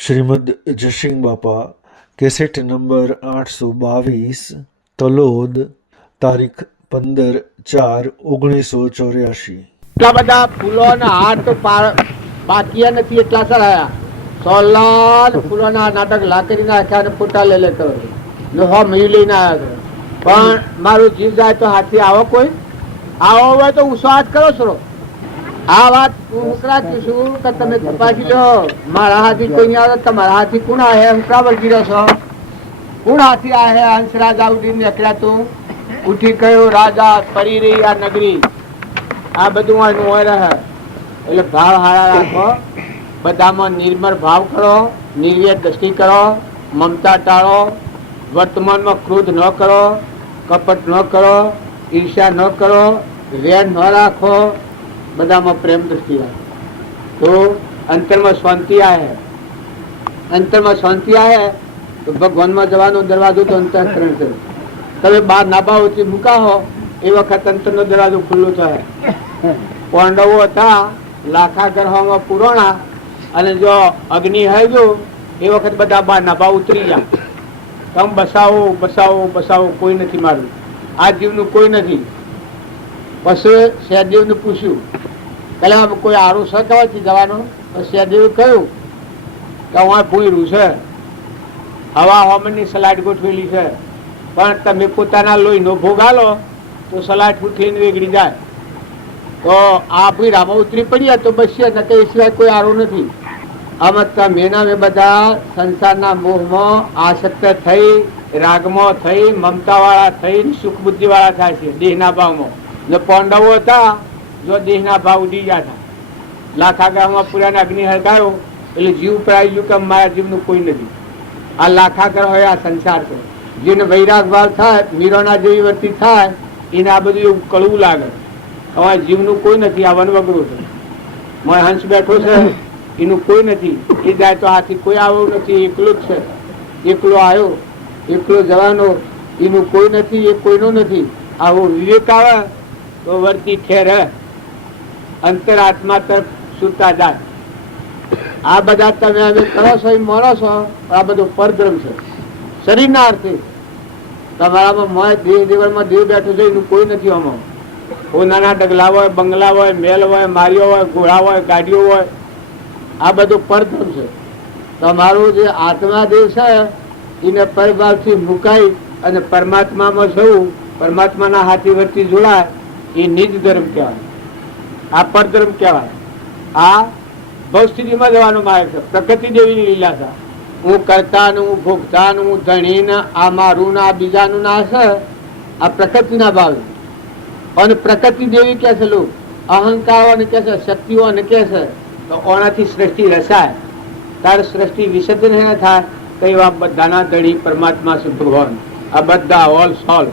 શ્રીમદ જશિંગ બાપા cassette number 822 Talod તારીખ 15/4/1984. એટલા બધા ફૂલોના હાર તો બાકી નથી, એટલા સરાયા સોલાન ફૂલોના નાટક લાકડી નાખ્યા અને ફોટા લઈ લેતો હો મહી લઈને આવ્યો હતો. પણ મારું જીવ જાય તો હાથી આવો, કોઈ આવો હોય તો હું સ્વાદ કરો છો. આ વાત હું છું કે તમે તપાસી લો, મારા હાથી કોઈ નહીં આવે. તમારા હાથી કોણ આવે? હુકરા વળગી રહ્યો છો. કોણ હાથી આવે? હંસ રાજા ઉઠીને નીકળ્યા, તું ઉઠી ગયો રાજા, ફરી રહી આ નગરી. આ બધું એનું હોય રહે. એટલે ભાવ હારા રાખો, બધામાં નિર્મળ ભાવ કરો, નિર્વ્યત દ્રષ્ટિ કરો, મમતા ટાળો, વર્તમાનમાં ક્રોધ ન કરો, કપટ ન કરો, ઈર્ષ્યા ન કરો, વેર ન રાખો, બધામાં પ્રેમ દ્રષ્ટિ રાખો તો અંતરમાં શાંતિ આવે. અંતરમાં શાંતિ આવે તો ભગવાનમાં જવાનો દરવાજો તો અંતઃકરણ છે. તમે બાર નાબાઓથી મૂકાહો એ વખત અંતરનો દરવાજો ખુલ્લો થાય. પાંડવો હતા લાખા ગ્રહોમાં પુરાણા, અને જો અગ્નિ હજો એ વખત બધા બાર નાબા ઉતરી જાય. તમે બસાવો બસાવો બસાવો, કોઈ નથી મારું, આ જીવનું કોઈ નથી. પછી સહદેવને પૂછ્યું, પેલા કોઈ આરું છે કહેવાથી જવાનો? સહદેવે કહ્યું કે હું ભૂયરું છે, હવા હવામાનની સલાડ ગોઠવેલી છે, પણ તમે પોતાના લોહીનો ભોગ આલો તો સલાડ ઉઠીને વેગળી જાય. તો આ ભૂયરામાં ઉતરી પડ્યા તો બસ એ સિવાય કોઈ આરું નથી. આમાં તમે નામે બધા સંસારના મોહમાં આસક્ત થઈ, રાગમાં થઈ, મમતા વાળા થઈ, સુખ બુદ્ધિ વાળા થાય છે દેહના ભાવમાં. જો પાંડવો હતા, જો દેહના ભાવ ઉડી ગયા, લાખાગ્રહમાં પુરાને અગ્નિ હળગાયો એટલે જીવ પરાઈ ગયું કે મારા જીવનું કોઈ નથી. આ લાખાગ્રહ હોય, આ સંસાર છે. જેને વૈરાગ ભાવ થાય, મીરોના જેવી વર્તી થાય, એને આ બધું એવું કળવું લાગે. હવે જીવનું કોઈ નથી, આ વનવગરું છે. મોય હંસ બેઠો છે, એનું કોઈ નથી. એ જાય તો હાથી કોઈ આવ્યું નથી, એકલો જ છે. એકલો આવ્યો, એકલો જવાનો, એનું કોઈ નથી, એ કોઈનો નથી. આવો વિવેક આવે તો વર્તી ઠેર અંતર આત્મા તરફ સુતા જાય. આ બધા તમે હવે કરો છો એ માનો છો, આ બધું પરબ્રહ્મ છે. શરીરના અર્થે તમારામાં મોય દેહ દેવળમાં દેહ બેઠો છે, એનું કોઈ નથી. આમાં નાના ડગલા હોય, બંગલા હોય, મેલ હોય, મારીઓ હોય, ઘોડા હોય, ગાડીઓ હોય, આ બધું પરબ્રહ્મ છે. તમારું જે આત્મા દેહ છે એને પરભાવથી મુકાઈ અને પરમાત્મામાં જવું, પરમાત્માના હાથી વર્તી જોડાય, એ નિજ ધર્મ કહેવાય. આ પરધર્મ કહેવાય. આ ભવસ્થિતિમાં જવાનો માર્ગ છે. પ્રકૃતિ દેવીની લીલા છે. હું કરતા ને હું ભોગતા ને હું ધણી ને આ મારું ને આ બીજાનું ના છે, આ પ્રકૃતિના ભાવ. અને પ્રકૃતિ દેવી કે છે, લોક અહંકારો કે છે, શક્તિઓ ને કે છે, તો ઓનાથી સૃષ્ટિ રસાય. તાર સૃષ્ટિ વિસર્જન હે થાય તો એવા બધાના ધણી પરમાત્મા છે ભગવાન. આ બધા ઓલ સોલ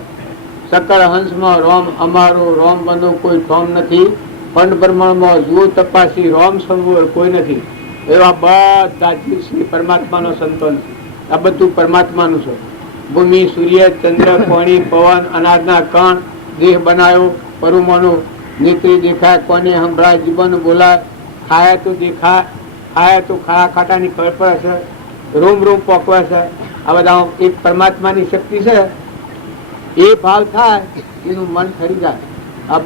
સકળ હંસમાં રોમ અમારું, રોમ બનો કોઈ ઠોમ નથી. પંડ બ્રહ્માંડમાં જુઓ તપાસી, રોમ સમૂહ કોઈ નથી. એવા બધા જીવ શ્રી પરમાત્માનો સંતોન છે. આ બધું પરમાત્માનું છે. ભૂમિ, સૂર્ય, ચંદ્ર, પાણી, પવન, અનાજના કણ, દેહ બનાવ્યો પરુમાનો, નેત્રી દેખાય, કોને સંભળાય, જીવન બોલાય, ખાય તો દેખાય, ખાય તો ખારા ખાટાની ખબર પડે છે, રોમ રોમ પોકવે છે. આ બધા એક પરમાત્માની શક્તિ છે. એ ભાવ થાય એનું મન ઠરી જાય. આ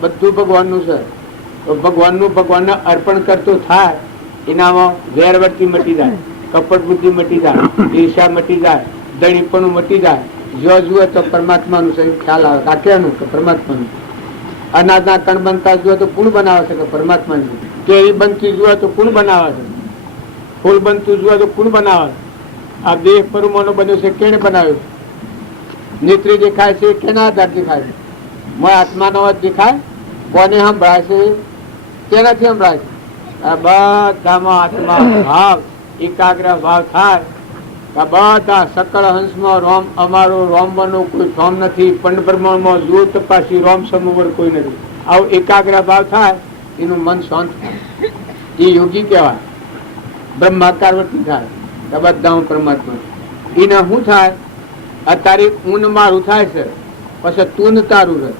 બધું ભગવાનનું છે. તો ભગવાનનું ભગવાનને અર્પણ કરતું થાય, એનામાં વેરવર્તી મટી જાય, કપટ બુદ્ધિ મટી જાય, ઈર્ષા મટી જાય, દણીપણું મટી જાય. જો જુએ તો પરમાત્માનું છે ખ્યાલ આવે. કાકેનું કે પરમાત્માનું. અનાજના કણ બનતા જુએ તો કોણ બનાવે છે? કે પરમાત્માનું. કેરી બનતી જુએ તો કોણ બનાવે છે? ફૂલ બનતું જુએ તો કોણ બનાવે છે? આ દેહ પરમાણુ બન્યો છે, કેને બનાવ્યું? નેત્રી દેખાય છે, કેના આધાર દેખાય છે? મોય આત્માનો અવાજ દેખાય, કોને સંભળાય છે, કેનાથી સંભળાય છે? આ બધામાં આત્મા ભાવ એકાગ્ર ભાવ થાય. આ બધા સકળ હંસમાં રોમ અમારો, રોમ બનો કોઈ ઠોમ નથી. પંડ બ્રહ્માંડમાં જુઓ તપાસી, રોમ સમૂહ કોઈ નથી. આવો એકાગ્ર ભાવ થાય, એનું મન શાંત થાય. એ યોગી કહેવાય. બ્રહ્માકારવર્તી થાય. આ બધા પરમાત્મા. એને શું થાય? અત્યારે ઊન મારું થાય છે, પછી તું ને તારું રહે.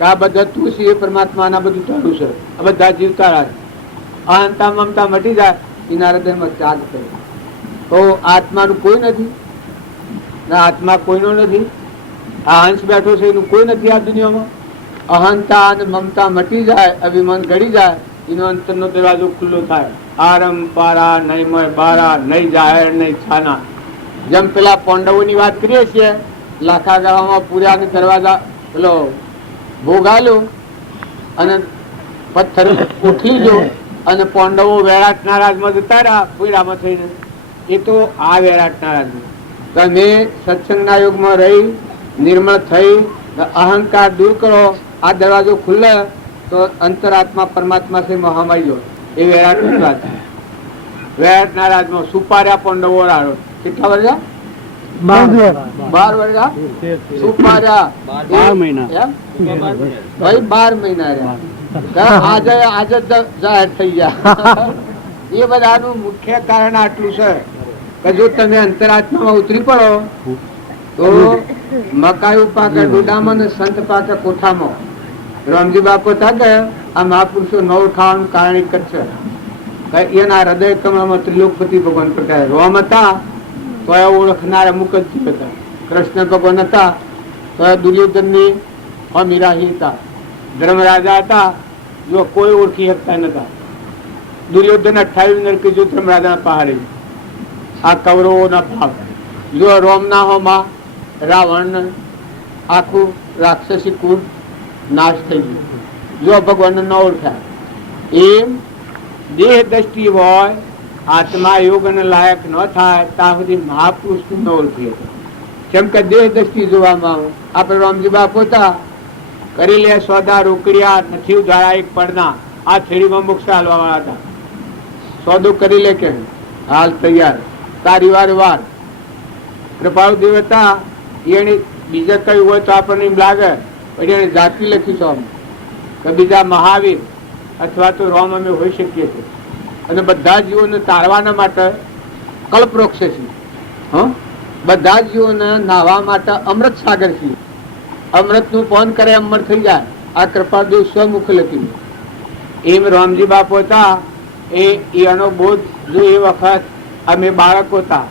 આ બધા તું છે એ પરમાત્મા, બધું તારું છે. આ બધા જીવ તારા છે. અહંતા મમતા મટી જાય એના હૃદયમાં ત્યાગ કર્યો. તો આત્માનું કોઈ નથી, ના આત્મા કોઈનો નથી. આ હંસ બેઠો છે એનું કોઈ નથી આ દુનિયામાં. અહંતા અને મમતા મટી જાય, અભિમાન ઘડી જાય, એનો અંતરનો દરવાજો ખુલ્લો થાય. આરમ પારા નહીં મય બારા, નહીં જાહેર નહીં છાના. જેમ પેલા પાંડવોની વાત કરીએ છીએ, લાખા ગાળામાં પૂર્યા દરવાજા પેલો ભોગાલ્યો અને પથ્થર ઉઠી ગયો અને પાંડવો વેરાટના રાજમાં જતા રહ્યા પૂરામાં થઈને. એ તો આ વેરાટના રાજમાં તમે સત્સંગના યુગમાં રહી નિર્મળ થઈ અહંકાર દૂર કરો, આ દરવાજો ખુલ્લે તો અંતરાત્મા પરમાત્મા से મહામાઈ જો. એ વેરાટનું રાજ, વેરાટના રાજમાં સુપાર્યા પાંડવો રાડો. કેટલા વર્ષ? 12 વર્ષ સુપાર્યા. 12 મહિના ભાઈ, 12 મહિના રહ્યા. આજે જાહેર થઈ ગયા. એ બધાનું મુખ્ય કારણ આટલું છે કે જો તમે અંતરાત્મામાં ઉતરી પડો તો મકાઈ પાકે ડોડામાં ને સંત પાકે કોઠામાં. રામજી બાપુ થાય આ મહાપુરુષો નવ ખાવાનું કારણ એક જ છે કે એના હૃદય કમળમાં ત્રિલોકપતિ ભગવાન પ્રગટાયા. રોમ હતા તો એ ઓળખનાર અમુક જ જીવ હતા. કૃષ્ણ ભગવાન હતા તો એ દુર્યોધનની અમીરાહી હતા. ધર્મરાજા હતા જો કોઈ ઓળખી શકતા નતા. દુર્યોધન 28 નરકી જો ધર્મરાજા પહાડી. આ કૌરવોના ભાવ જો રોમના હોમાં રાવણ આખું રાક્ષસી કુળ નાશ થઈ ગયો. જો ભગવાન ન ઓળખ્યા. એમ દેહ દ્રષ્ટિ હોય, આત્મા યોગ લાયક ન થાય ત્યાં સુધી મહાપુરુષ ન ઓળખીએ. કેમ કે દેહ દ્રષ્ટિ જોવામાં આવે. આપણે રામજી બાપુ હતા કરી લે સોદા રોકડિયા નથી ઉધારા એક પડના. આ થેડીમાં મોક્ષ હાલવા વાળા હતા. સોદો કરી લે કે હાલ તૈયાર તારી વાર. કૃપાળુ દેવ હતા એને બીજા કઈ હોય તો આપણને એમ લાગે પણ એને જાતિ લખી છો કે બીજા મહાવીર અથવા તો રોમ અમે હોઈ શકીએ છીએ. અને બધા જીવોને તારવાના માટે કલ્પવૃક્ષ છે. બધા જીવોને નાહવા માટે અમૃત સાગર છે. અમૃત નું પાન કરે અમર થઈ જાય. આ કૃપાળુ સ્વમુખ લખ્યું. એમ રામજી બાપુ હતા એનો બોધ જો એ વખત અમે બાળકો હતા.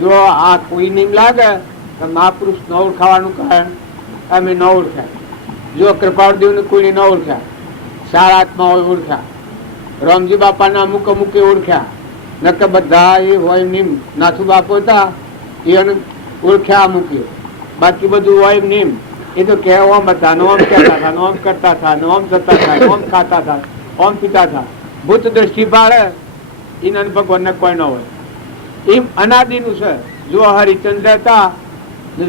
જો આ કોઈ નહીં લાગે તો મહાપુરુષ ન ઓળખાવાનું કારણ અમે ન ઓળખ્યા. જો કૃપાળદેવ ને કોઈ ન ઓળખ્યા, સારા આત્મા ઓળખ્યા, રામજી બાપાના અમુક ઓળખ્યા. નકર બધા એ હોય નિમ. નાથુ બાપુ હતા એને ઓળખ્યા અમુકે, બાકી બધું હોય નિમ. એ તો કે ઓમ હતા, નોમ કહેતા હતા, નોમ કરતા હતા, નોમ જતા હતા, ઓમ ખાતા હતા, ઓમ પીતા હતા. ભૂત દ્રષ્ટિ પાડે એના ભગવાન ને કોઈ ન હોય. એમ અનાદિનું છે. જો હરિચંદ્ર હતા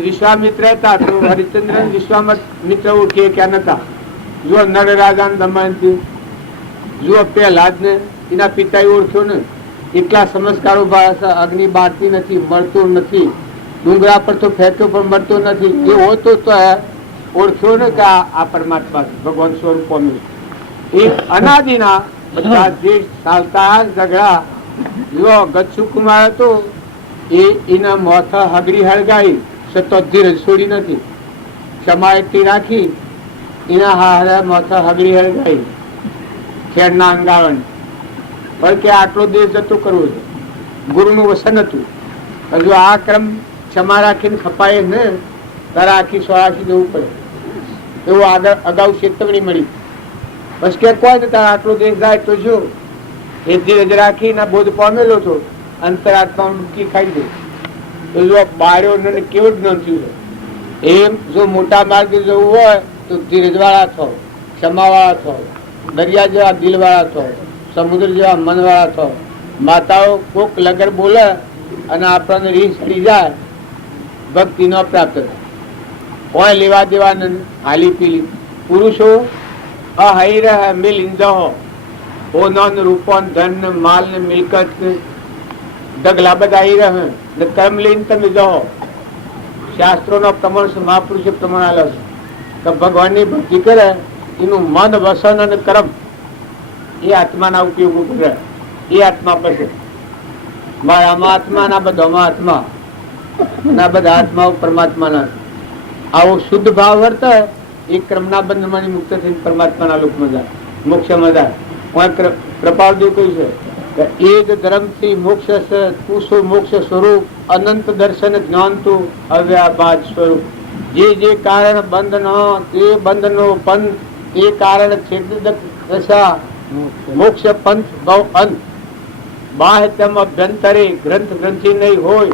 વિશ્વામિત્ર હતા તો હરિચંદ્ર વિશ્વામિત્ર ઓળખીએ ક્યાં નતા. જો નળ રાજા દમયંતી જો પહેલા જ ને એના પિતા ઓળખ્યો ને. એટલા સંસ્કારો અગ્નિ બાળતી નથી, મળતો નથી. ડુંગરા પર તો ફેંક્યો પણ મળતો નથી. એ હોતો તો ઓળખ્યો ને કે આ પરમાત્મા ભગવાન સ્વરૂપ પામ્યું. એ અનાદિના બધા જે ચાલતા ઝઘડા. જો ગચ્છુ કુમાર હતો એના મોથા હગડી હળગાઈ સતત ધીરજ છોડી નથી. ક્ષમા એટલી રાખી એના હારે મોથા હગડી હળગાઈ ખેડના અંગાવન. પણ કે આટલો દેશ જતો કરવો છે. ગુરુનું વસન હતું. હજુ આ ક્રમ ક્ષમા રાખીને ખપાય ને તારા આખી સોળાખી જવું પડે. એવું આગળ અગાઉ ચેતવણી મળી. બસ કે કોઈ ને તારા આટલો દેશ જાય તો જો એ ધીરજ રાખીને બોધ પામેલો છો. અંતરાત્મા ડૂબકી ખાઈ દે તો જો બાળ્યો ને કેવું જ્ઞાન થયું છે. એમ જો મોટા માર્ગે જવું હોય તો ધીરજ વાળા થો, ક્ષમા વાળા થો, દરિયા જેવા દિલ વાળા થો, સમુદ્ર જેવા મન વાળા થો. માતાઓ કોક લગર બોલે અને આપણને રીસ પડી જાય ભક્તિ ન પ્રાપ્ત થાય. કોઈ લેવા દેવા હાલી પીલી. પુરુષો અહૈર મિલ ઇંદહો ઓ નન રૂપન ધન માલ ને મિલકત ડગલા બધા રહે ને કર્મ લઈને તમે જાઓ. શાસ્ત્રો નો પ્રમાણ મહાપુરુષે પ્રમાણ આલે છે કે ભગવાન ની ભક્તિ કરે એનું મન વસન અને કર્મ એ આત્માના ઉપયોગો કરે. એ આત્મા પાસે મારામાં આત્મા ના બધામાં આત્મા ના બધા આત્માઓ પરમાત્માના. આવો શુદ્ધ ભાવ વર્તે એ ક્રમના બંધમાંથી મુક્ત થઈને પરમાત્માના લોકમાં જાય, મોક્ષમાં જાય. કૃપાળદેવ કહ્યું છે કે એ જ ધર્મથી મોક્ષ છે, તું શું મોક્ષ સ્વરૂપ, અનંત દર્શન જ્ઞાન તું અવ્યાભાજ સ્વરૂપ. જે કારણ બંધ ન તે બંધનો પંથ, તે કારણ છેદ દશા મોક્ષ પંથ ભવ અંત. બાહ્ય તેમ અભ્યંતરે ગ્રંથ ગ્રંથિ નહીં હોય,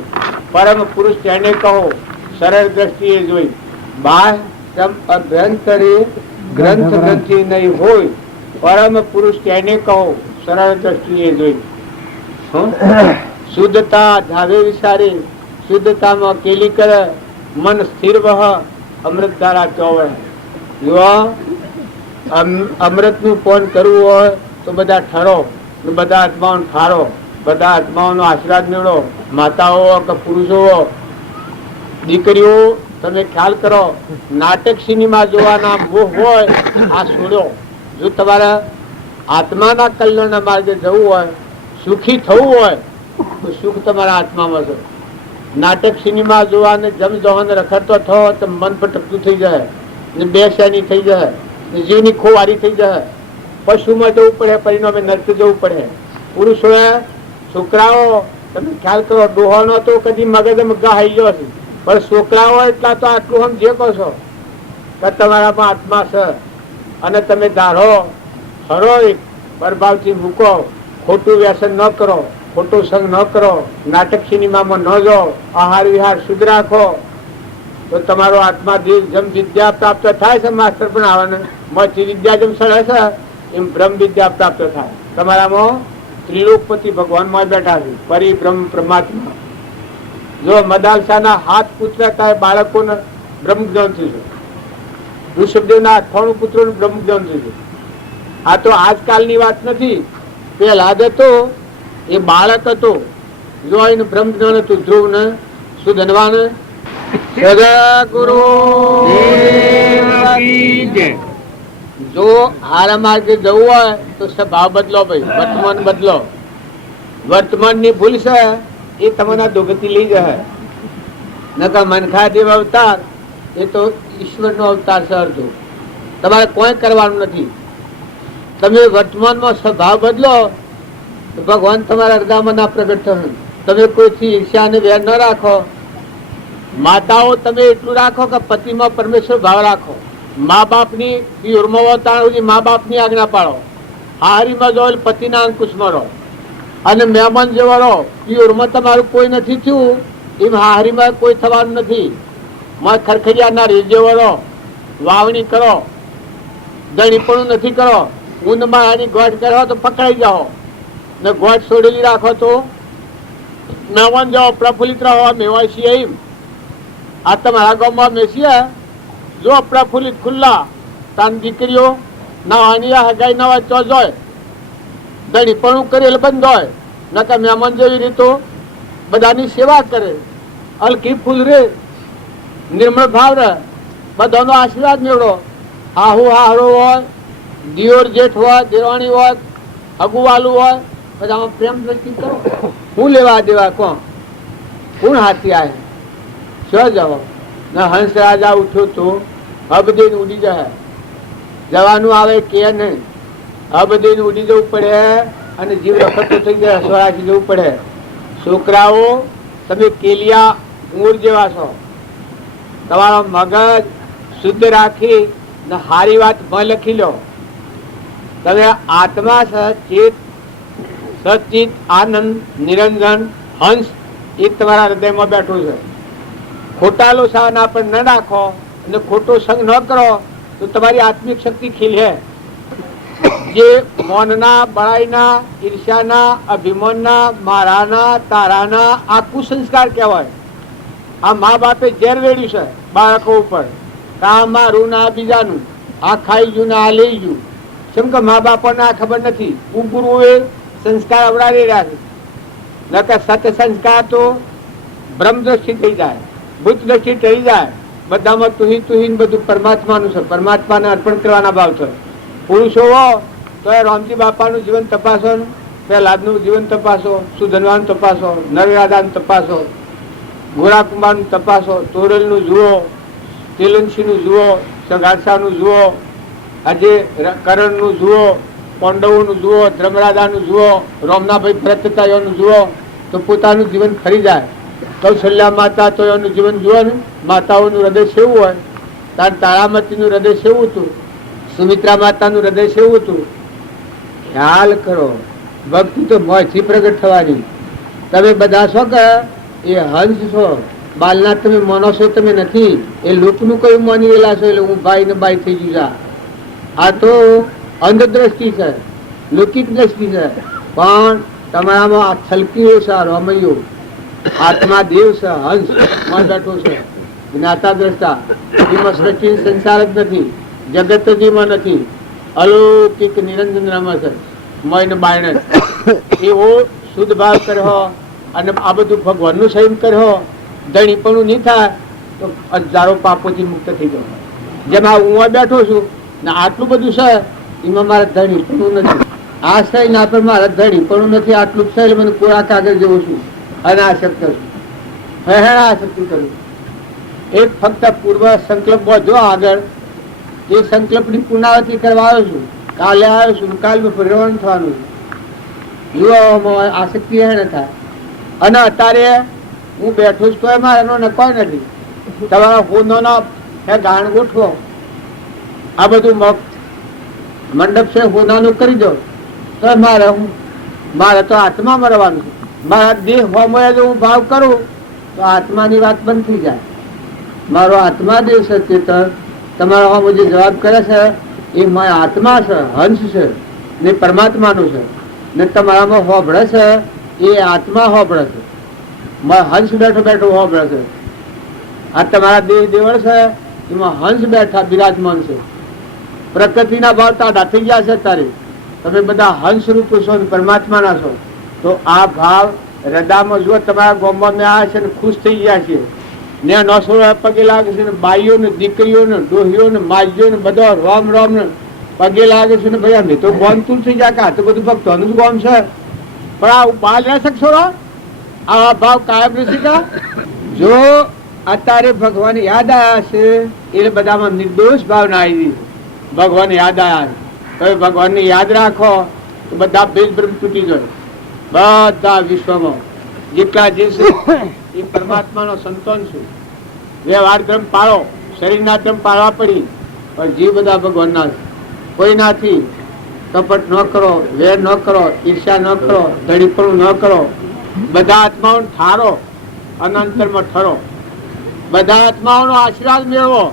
પરમ પુરુષ તેને કહો સરળ દ્રષ્ટિએ જોઈ. બાહ્ય તેમ અભ્યંતરે ગ્રંથ ગ્રંથિ નહીં હોય, પરમ પુરુષ તેને કહો સરળ દ્રષ્ટિએ જોઈ. શુદ્ધતા ધાવે વિચારે, શુદ્ધતામાં કેલી કરે, મન સ્થિર વહ અમૃત ધારા ચોવે. જો અમૃત નું પાન કરવું હોય તો બધા ઠરો, બધા આત્માઓને ઠારો, બધા આત્માઓનો આશીર્વાદ મેળવો. માતાઓ કે પુરુષો, દીકરીઓ, તમે ખ્યાલ કરો, નાટક સિનેમા જોવાના મોહ હોય આ છોડો. જો તમારા આત્માના કલ્યાણના માર્ગે જવું હોય, સુખી થવું હોય તો સુખ તમારા આત્મામાં છે. નાટક સિનેમા જોવાને જમ જવાને રખડતો થયો તો મન ભટકતું થઈ જાય, ને બેસેની થઈ જાય, ને જીવની ખોવારી થઈ જાય. પશુમાં જવું પડે, પરિણામે નર્ક જવું પડે. પુરુષોએ, છોકરાઓ, તમે ખ્યાલ કરો, ડોહાનો તો કદી મગજમાં ગાઈ ગયો છે, પણ છોકરાઓ એટલા તો આટલું આમ જે કહો છો કે તમારામાં આત્મા છે, અને તમે ધારો હરો પરભાવથી મૂકો, ખોટું વ્યસન ન કરો, ખોટો સંગ ન કરો, નાટક સિનેમામાં ન જાઓ, આહાર વિહાર શુદ્ધ રાખો, તો તમારો આત્મા જેમ વિદ્યા પ્રાપ્ત થાય છે, માસ્ટર પણ આવવાને મથી વિદ્યા જેમ સળે છે એમ બ્રહ્મ વિદ્યા પ્રાપ્ત થાય. તમારામાં ત્રિલોકપતિ ભગવાનમાં બેઠા છે, પરિબ્રહ્મ પરમાત્મા. જો મદાલસાના હાથ પુત્ર થાય બાળકોને બ્રહ્મ જ્ઞાન થયું છે, ઋષભદેવના 98 પુત્રોનું બ્રહ્મ જ્ઞાન થયું છે. આ તો આજકાલની વાત નથી, પેલા જ હતો. એ બાળક હતો, જો એને બ્રહ્મ જ્ઞાન હતું. ધ્રુવ ને સુધનવાન સદગુરુ. જો હારા માર્ગે જવું હોય તો સ્વભાવ બદલો ભાઈ, વર્તમાન બદલો. વર્તમાન ની ભૂલ છે એ તમારા દુગતિ લઈ જાય. નકર મનખા દેવ અવતાર એ તો ઈશ્વર નો અવતાર છે અર્ધો. તમારે કોઈ કરવાનું નથી. તમે વર્તમાનમાં સ્વભાવ બદલો તો ભગવાન તમારા હૃદયમાં ના પ્રગટ થશે. તમે કોઈથી ઈર્ષ્યા અને વેર ન રાખો. માતાઓ, તમે એટલું રાખો કે પતિમાં પરમેશ્વર ભાવ રાખો. મા બાપની ઉર્મવતાણ મા બાપની આજ્ઞા પાડો. હારીમાં જો પતિના અંકુશમાં રહો, અને મહેમાન જેવા રહો. પ્યોરમાં તમારું કોઈ નથી થયું એમ હારીમાં કોઈ થવાનું નથી. માં ખરખરિયાના રેજ જેવો રહો, વાવણી કરો, દણીપણું નથી કરો. ઊંધમાં આની ગોઠ કરો તો પકડાઈ જાઓ, ને ગોઠ છોડેલી રાખો તો મહેમાન જાઓ. પ્રફુલ્લિત રહો, મેવાશી એમ. આ તમારા ગામમાં મેસીએ જો પ્રફુલ્લિત ખુલ્લા, તાન દીકરીઓ નાવાની હગાઈ નવા ચો જોય, દણીપણું કરેલ બંધ હોય. નકા મહેમાન જેવી રીતો બધાની સેવા કરે, હલકી ફૂલ રે, નિર્મળ ભાવ રહે, બધાનો આશીર્વાદ મેળવો. હાહુ હાહરો હોય, દિયોર જેઠ હોય, દેવાણી હોય, અગુવાલું હોય, બધામાં પ્રેમ દ્રષ્ટિ કરો. હું લેવા દેવા કોણ, કોણ હાથી આવે શું જવાબ. ના હંસ રાજા ઉઠ્યો તો હબદીન ઉડી જાય. જવાનું આવે કે નહીં, હબદીન ઉડી જવું પડે, અને જીવ રખડતો થઈ જાય, સ્વરાજી જવું પડે. છોકરાઓ, તમે કેલિયા ઊંર જેવા છો. તમારો મગજ શુદ્ધ રાખી ને હારી વાત લખી લો. તમે આત્મા સચિત, સચિત આનંદ નિરંજન હંસ એ તમારા હૃદયમાં બેઠું છે. ખોટા લોસાના પર ન નાખો અને ખોટો સંગ ન કરો તો તમારી આત્મિક શક્તિ ખીલે. જે મૌનના, બળાઈના, ઈર્ષ્યાના, અભિમાનના, મારાના, તારાના આ કુસંસ્કાર કહેવાય. આ મા બાપે ઝેર વેડ્યું છે બાળકો ઉપર. આ મારું ના બીજાનું, આ ખાઈ ગયું ને આ લઈ ગયું. કેમ કે મા બાપોને આ ખબર નથી. ગુરુએ સંસ્કાર અવડાવી રહ્યા છે. નકર સત્ય સંસ્કાર તો બ્રહ્મ દ્રષ્ટિ થઈ જાય, ભૂત દ્રષ્ટિ થઈ જાય. બધામાં તુહી બધું પરમાત્માનું છે. પરમાત્માને અર્પણ કરવાના ભાવ છે. પુરુષો તો એ રામજી બાપાનું જીવન તપાસો, પ્રહલાદનું જીવન તપાસો, સુધનવાનું તપાસો, નરરાધાનું તપાસો, ગોરાકુંભારનું તપાસો, તોરલનું જુઓ, તેલંશીનું જુઓ, સગાસાનું જુઓ, આજે કરણનું જુઓ, પાંડવોનું જુઓ, ધર્મરાજાનું જુઓ, રોમનાભાઈ ભરતતાઈઓનું જુઓ તો પોતાનું જીવન ખરી જાય. કૌશલ્યા માતા તો એનું જીવન જુઓ ને, માતાઓનું હૃદય સેવું હોય. તારામતીનું હૃદય સેવું હતું, સુમિત્રા માતાનું હૃદય સેવું હતું. ખ્યાલ કરો, ભક્તિ તો મોંથી પ્રગટ થવાની. તમે બધા છો કે એ હંસ છો, બાલના તમે માનો છો તમે નથી. એ લોકનું કયું માની રહેલા છો એટલે હું ભાઈ ને બાઈ થઈ ગયું. આ તો અંધદ્રષ્ટિ છે, લૌકિક દ્રષ્ટિ છે. પણ તમારામાં આ છલકીઓ છે, રમૈયો આત્મા દેવ છે, હંસ માં બેઠો છે, જ્ઞાતા દ્રષ્ટા. એમાં સૃષ્ટિ સંસાર જ નથી, જગત જ એમાં નથી. અલૌકિક નિરંજન રમે છે, મય ને બાયણ. એવો શુદ્ધ ભાવ કર્યો અને આ બધું ભગવાનનું સંયમ કર્યો, ધણીપણું નહીં થાય તો હજારો પાપોથી મુક્ત થઈ જાવ. જેમ આ હું બેઠો છું ને આટલું બધું છે, એમાં મારે ધણીપણું નથી. આ સહી ના પર મારે ધણીપણું નથી. આટલું છે મને કોરા કાગળ જેવું છું, અનાસક્ત છું, આસક્તિ કરું. એક ફક્ત પૂર્વ સંકલ્પ બધો આગળ, એ સંકલ્પની પુનરાવૃત્તિ કરવા આવ્યો છું. કાલે આવ્યો છું, કાલમાં પરિવર્તન થવાનું છે. યુવાઓમાં આસક્તિ ન થાય. અને અત્યારે હું બેઠો છું તો એમાં એનો નફો નથી. તમારા હોનાના ગાણ ગોઠવો, આ બધું મંડપ છે હોનાનું કરી દો તો મારે તો આત્મા મરવાનું છે. મારા દેહ હોમોએ જો હું ભાવ કરું તો આત્માની વાત બંધ થઈ જાય. મારો આત્મા દેવ છે ચેતન, તમારા હોમો જે જવાબ કરે છે એ મારો આત્મા છે, હંસ છે ને પરમાત્માનું છે. ને તમારામાં હોભળે છે એ આત્મા હોભળે છે, હંસ બેઠો બેઠો હોભળે છે. આ તમારા દેહ દેવળ છે, એમાં હંસ બેઠા બિરાજમાન છે. પ્રકૃતિના ભાવ તાડા થઈ ગયા છે. અત્યારે તમે બધા હંસ રૂપ છો, પરમાત્માના છો. તો આ ભાવ હૃદયમાં જુઓ. તમારા ગામમાં મેં આવ્યા છે ને ખુશ થઈ ગયા છે ને, નસો પગે લાગે છે ને, બાઈઓ ને, દીકરીઓ ને, ડોહીઓ ને, માજીઓ ને, બધા રોમ રોમ ને પગે લાગે છે ને. ભાઈ અમે તો ગોમ તું થઈ જાય કે આ તો બધું ભક્તોનું જ ગોમ છે. પણ આ બાલ રહી શકશો, આવા ભાવ કાયમ નથી કા. જો અત્યારે ભગવાન યાદ આવ્યા છે એટલે બધામાં નિર્દોષ ભાવના આવી. ભગવાન યાદ આવ્યા તો ભગવાનને યાદ રાખો તો બધા ભેદ બ્રહ્મ તૂટી જાય. બધા વિશ્વમાં જેટલા જે છે એ પરમાત્માનો સંતાન છે. વ્યવહાર ધર્મ પાળો, શરીરના ધર્મ પાળવા પડી, પણ જીવ બધા ભગવાનના છે. કોઈનાથી કપટ ન કરો, વેર ન કરો, ઈર્ષ્યા ન કરો, ધડીપણું ન કરો. બધા આત્માઓને ઠારો, અનંતરમાં ઠરો. બધા આત્માઓનો આશીર્વાદ મેળવો.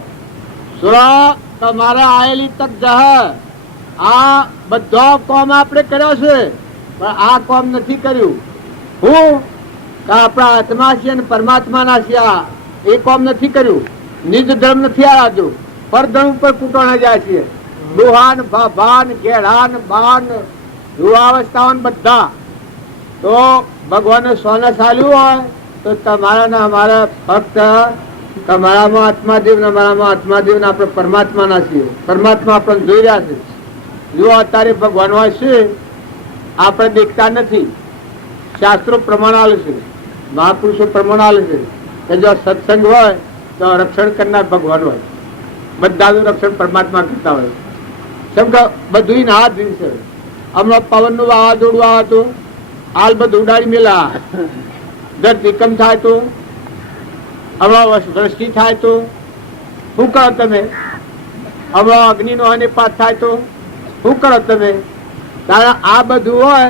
સુરા તમારે આયેલી તક જહ. આ બધો કોમ આપણે કર્યો છે, પણ આ કોમ નથી કર્યું. હું આપણા આત્મા છે અને પરમાત્માના છે, એ કોમ નથી કર્યું. નિજ ધર્મ નથી આરાધ્યું, પરધર્મ ઉપર કૂટોણા જાય છે. ડોહાન, ભાભાન, ઘેડાન, બાન, યુવાવસ્થાઓન બધા. તો ભગવાને સોને ચાલ્યું હોય તો તમારા ને અમારા ફક્ત તમારામાં આત્માદેવ ને અમારામાં આત્માદેવ ને આપણે પરમાત્માના છીએ. પરમાત્મા આપણને જોઈ રહ્યા છે. જો અત્યારે ભગવાન હોય છે, આપણે દેખતા નથી. શાસ્ત્રો પ્રમાણ આલે છે, મહાપુરુષો પ્રમાણ આલે છે કે જો સત્સંગ હોય તો રક્ષણ કરનાર ભગવાન હોય. બધાનું રક્ષણ પરમાત્મા કરતા હોય. કેમ કે બધું હાથ છે. હમણાં પવનનું વાવાઝોડું આવે તો હાલ બધું ઉડાડી મેલા. ધરતીકંપ થાય તો, હમણાં વૃષ્ટિ થાય તો શું કરો તમે? હમણાં અગ્નિનો અનેપાત થાય તો શું કરો તમે? કારણ આ બધું હોય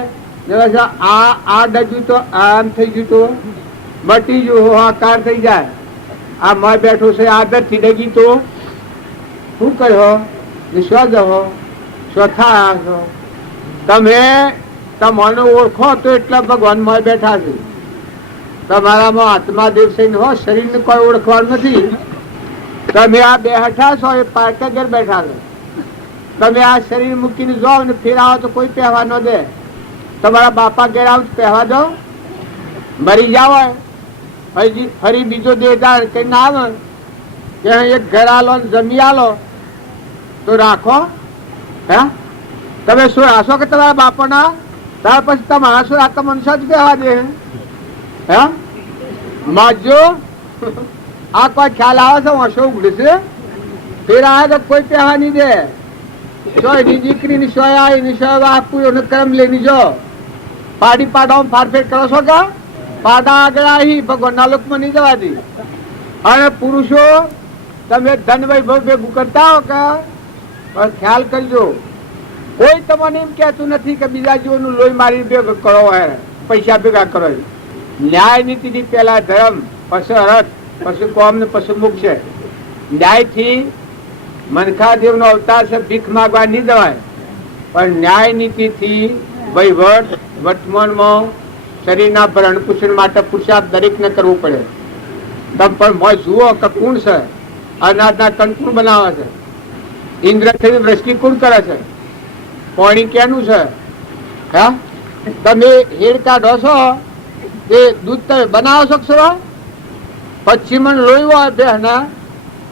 આ ડજ્યું તો આમ થઈ ગયું તો મટી ગયું, આકાર થઈ જાય. આ મય બેઠો છે, આદર થી ડગી તો શું કહ્યો? વિશ્વાસ જવો સ્વથા છો તમે. તમને ઓળખો તો એટલા ભગવાન મય બેઠા છે. તમારામાં આત્મા દેવસૈન હો, શરીર ને કોઈ ઓળખવાનું નથી. તમે આ બેઠા છો એ પાર્કે ઘર બેઠા છો. તમે આ શરીર મૂકીને જાઓ ને ફેર આવો તો કોઈ પહેવા ન દે. તમારા બાપા ઘેર આવો પહેવા દો, મરી જાવ હજી ફરી બીજો દેહદાર કઈ ના આવે કે એક ઘર આલો જમી આલો તો રાખો. હે તમે શું રાશો કે તમારા બાપાના? ત્યાર પછી તમારા શું આ મનુષ્ય જ કહેવા દે. હે માજો આ કોઈ ખ્યાલ આવે છે? વર્ષો ઉગડે છે ફેર આવે તો કોઈ કહેવા નહીં દે. સોયની દીકરીની સોય આવીની સોય આપવું એને કર્મ લઈને જો પાડી પાડામાં ફારફેર કરો છો કે પાડા આગળ આવી ભગવાનના લોકમાં નહીં જવા દી. અને પુરુષો તમે ધન વૈભવ ભેગું કરતા હો કે પણ ખ્યાલ કરજો, કોઈ તમને એમ કહેતું નથી કે બીજા જીવોનું લોહી મારી ભેગું કરો હોય, પૈસા ભેગા કરો. ન્યાય નીતિથી પેલા ધર્મ, પછી અર્થ, પછી કોમ ને પછી મોક્ષ છે. ન્યાયથી મનખાદેવ નો અવતાર છે, ભીખ માગવા નહીં જવાય, પણ ન્યાય નીતિથી વહીવટ વર્તમાનમાં શરીરના ભરણ પોષણ માટે પુરુષાર્થ દરેકને કરવું પડે. તમે પણ મોય જુઓ કે કોણ છે અનાજના કણ કોણ બનાવે છે, ઇન્દ્રથી વૃષ્ટિ કોણ કરે છે, પાણી કેનું છે? હા, તમે હેડ કાઢો છો એ દૂધ તમે બનાવો છો છો પછી મને લોહી હોય બેહના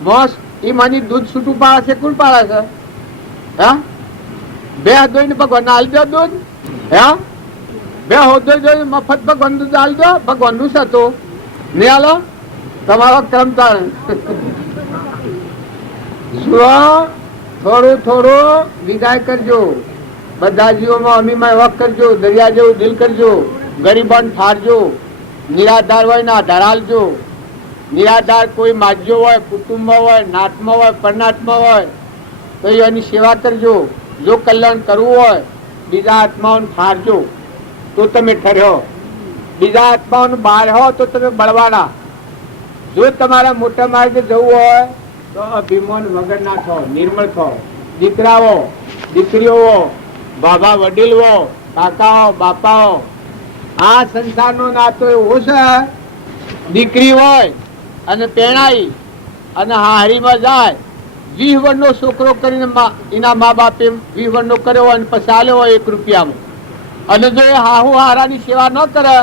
મોસ એ માની દૂધ છૂટું પાડે છે, કોણ પાડે છે? હા, બે દોઈને ભગવાન હાલ દો દૂધ. હા, બે હોદો જોઈ મફત ભગવાન દૂધ હાલ દો. ભગવાન નું છે તો નહીં હાલો, તમારો ક્રમ તાણ. થોડું થોડું વિદાય કરજો, બધા જીવોમાં અમીમાં વક કરજો, દરિયા જેવું દિલ કરજો, ગરીબોને ઠારજો, નિરાધાર હોય ને આધાર હાલજો. નિરાધાર કોઈ માજ્યો હોય, કુટુંબમાં હોય, નાતમાં હોય, પરનાતમાં હોય તો એની સેવા કરજો. જો કલ્યાણ કરવું હોય બીજા આત્માઓને ઠારજો તો તમે ઠર્યો, બીજા આત્માઓને બહાર હો તો તમે બળવાના. જો તમારા મોટા માર્ગે જવું હોય તો અભિમાન વગર ના થો, નિર્મળ થો. દીકરાઓ દીકરીઓ, બાબા વડીલો, કાકાઓ બાપાઓ, આ સંસારનો નાતો એવો છે, દીકરી હોય અને પેણાઈ અને હારીમાં જાય 20 વર્ષનો છોકરો કરીને એના મા બાપે 20 વર્ષનો કર્યો હોય અને પછી આલ્યો હોય 1 રૂપિયામાં, અને જો એ હાહુ હારાની સેવા ન કરે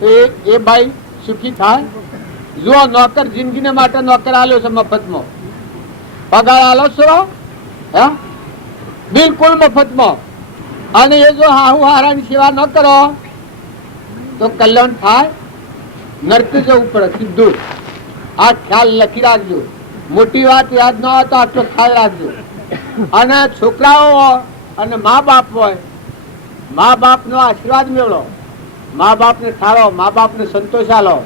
તો એ ભાઈ સુખી થાય? જો નોકર જિંદગીને માટે નોકર આલ્યો છે મફતમાં, પગાર આલો છો હા બિલકુલ મફતમાં, અને એ જો હાહુ હારાની સેવા ન કરો તો કલ્યાણ થાય? નરક જવું પડે સીધું. આ ખ્યાલ લખી રાખજો. મોટી વાત યાદ ન હોય તો આટલો ખ્યાલ રાખજો. અને છોકરાઓ અને મા બાપ હોય, મા બાપ નો આશીર્વાદ મેળવો, મા બાપ ને ઠારો, મા બાપ ને સંતોષ આલો.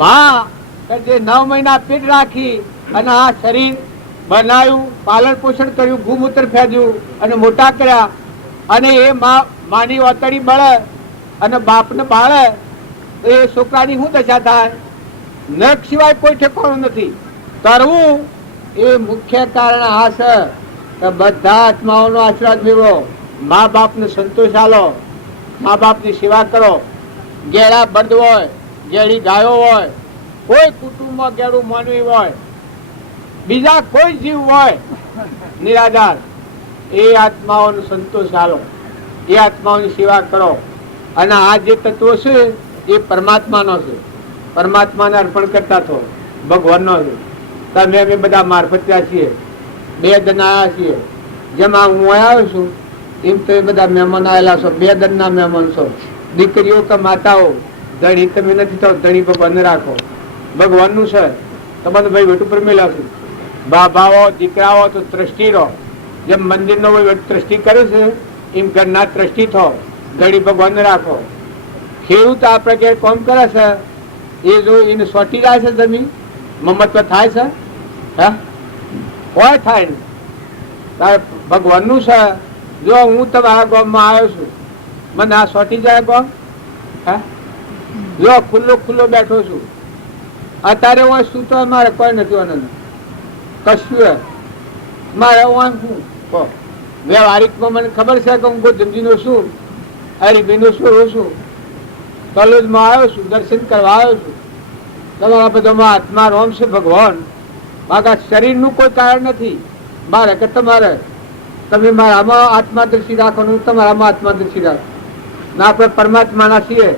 માં જે 9 મહિના પેટ રાખી અને આ શરીર બનાવ્યું, પાલન પોષણ કર્યું, ભૂમૂત્ર ફેંક્યું અને મોટા કર્યા, અને એ માની ઓતડી બળે અને બાપને બાળે તો એ છોકરાની શું દશા થાય? નખ સિવાય કોઈ ઠેકાણું નથી. તરવું એ મુખ્ય કારણ આ છે કે બધા આત્માઓનો આશીર્વાદ મેળવો, મા બાપને સંતોષ આલો, મા બાપની સેવા કરો. ગેડા બળદ હોય, ગેડી ગાયો હોય, કોઈ કુટુંબમાં ગેડું માનવી હોય, બીજા કોઈ જીવ હોય નિરાધાર, એ આત્માઓનો સંતોષ આલો, એ આત્માઓની સેવા કરો. અને આ જે તત્વો છે એ પરમાત્માનો છે, પરમાત્માને અર્પણ કરતા થો, ભગવાનનો છે. તમે અમે બધા મારફત્યા છીએ, 2 દન આવ્યા છીએ. જેમાં હું આવ્યો છું એમ તો એ બધા મહેમાન આવેલા છો, 2 દનના મહેમાન છો. દીકરીઓ કે માતાઓ, ધણી તમે નથી તો ધણી ભગવાનને રાખો, ભગવાનનું છે. તમને ભાઈ વટ ઉપર મેળવશું. બાબાઓ દીકરાઓ તો ટ્રસ્ટી રહો, જેમ મંદિરનો ટ્રસ્ટી કરે છે એમ ઘરના ટ્રસ્ટી થો, ધણી ભગવાનને રાખો. ખેડૂત આપણે કે કામ કરે છે એ જો એને સોટી જાય છે જમીન, મમત્વ થાય છે? હા, કોઈ થાય નહીં. તારે ભગવાનનું છે. જો હું તમારા ગામમાં આવ્યો છું, મને આ સોટી જાય ગામ? હા, જો ખુલ્લો ખુલ્લો બેઠો છું અત્યારે હું શું તો મારે કોઈ નથી આનંદ કશું મારે હું શું વ્યવહારિકમાં મને ખબર છે કે હું ગોધમજીનો છું, હરિભાઈનો છું છું, કલોજમાં આવ્યો છું, દર્શન કરવા આવ્યો છું. તમારા બધામાં આત્મા રોમ છે ભગવાન, બાકા શરીરનું કોઈ કારણ નથી મારે કે તમારે. તમે મારામાં આત્માદર્શી રાખો, હું તમારામાં આત્માદર્શી રાખો. ના આપણે પરમાત્માના છીએ,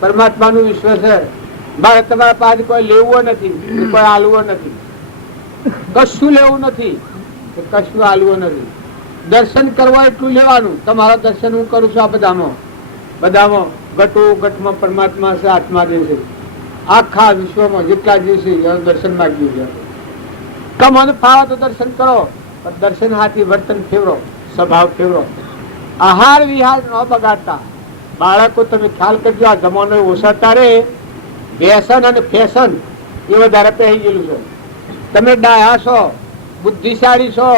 પરમાત્માનું વિશ્વ છે. મારે તમારા પાસે કોઈ લેવું નથી, કોઈ આલવું નથી, કશું લેવું નથી, કશું આલવું નથી. દર્શન કરવા એટલું લેવાનું. તમારા દર્શન હું કરું છું આ બધામાં, બધામાં ઘટો ઘટમાં પરમાત્મા છે, આત્મા જે છે. આખા વિશ્વમાં જેટલા જે છે એનું દર્શન માગ્યું છે. તમને ફાવે તો દર્શન કરો, પણ દર્શન હાથી વર્તન ફેરવો, સ્વભાવ ફેરવો. આહાર વિહાર ન બગાડતા. બાળકો તમે ખ્યાલ કરજો, આ જમાનો ઓછા તારે વ્યસન અને ફેશન એ વધારે પહેરી ગયેલું છે. તમે ડાયા છો, બુદ્ધિશાળી છો,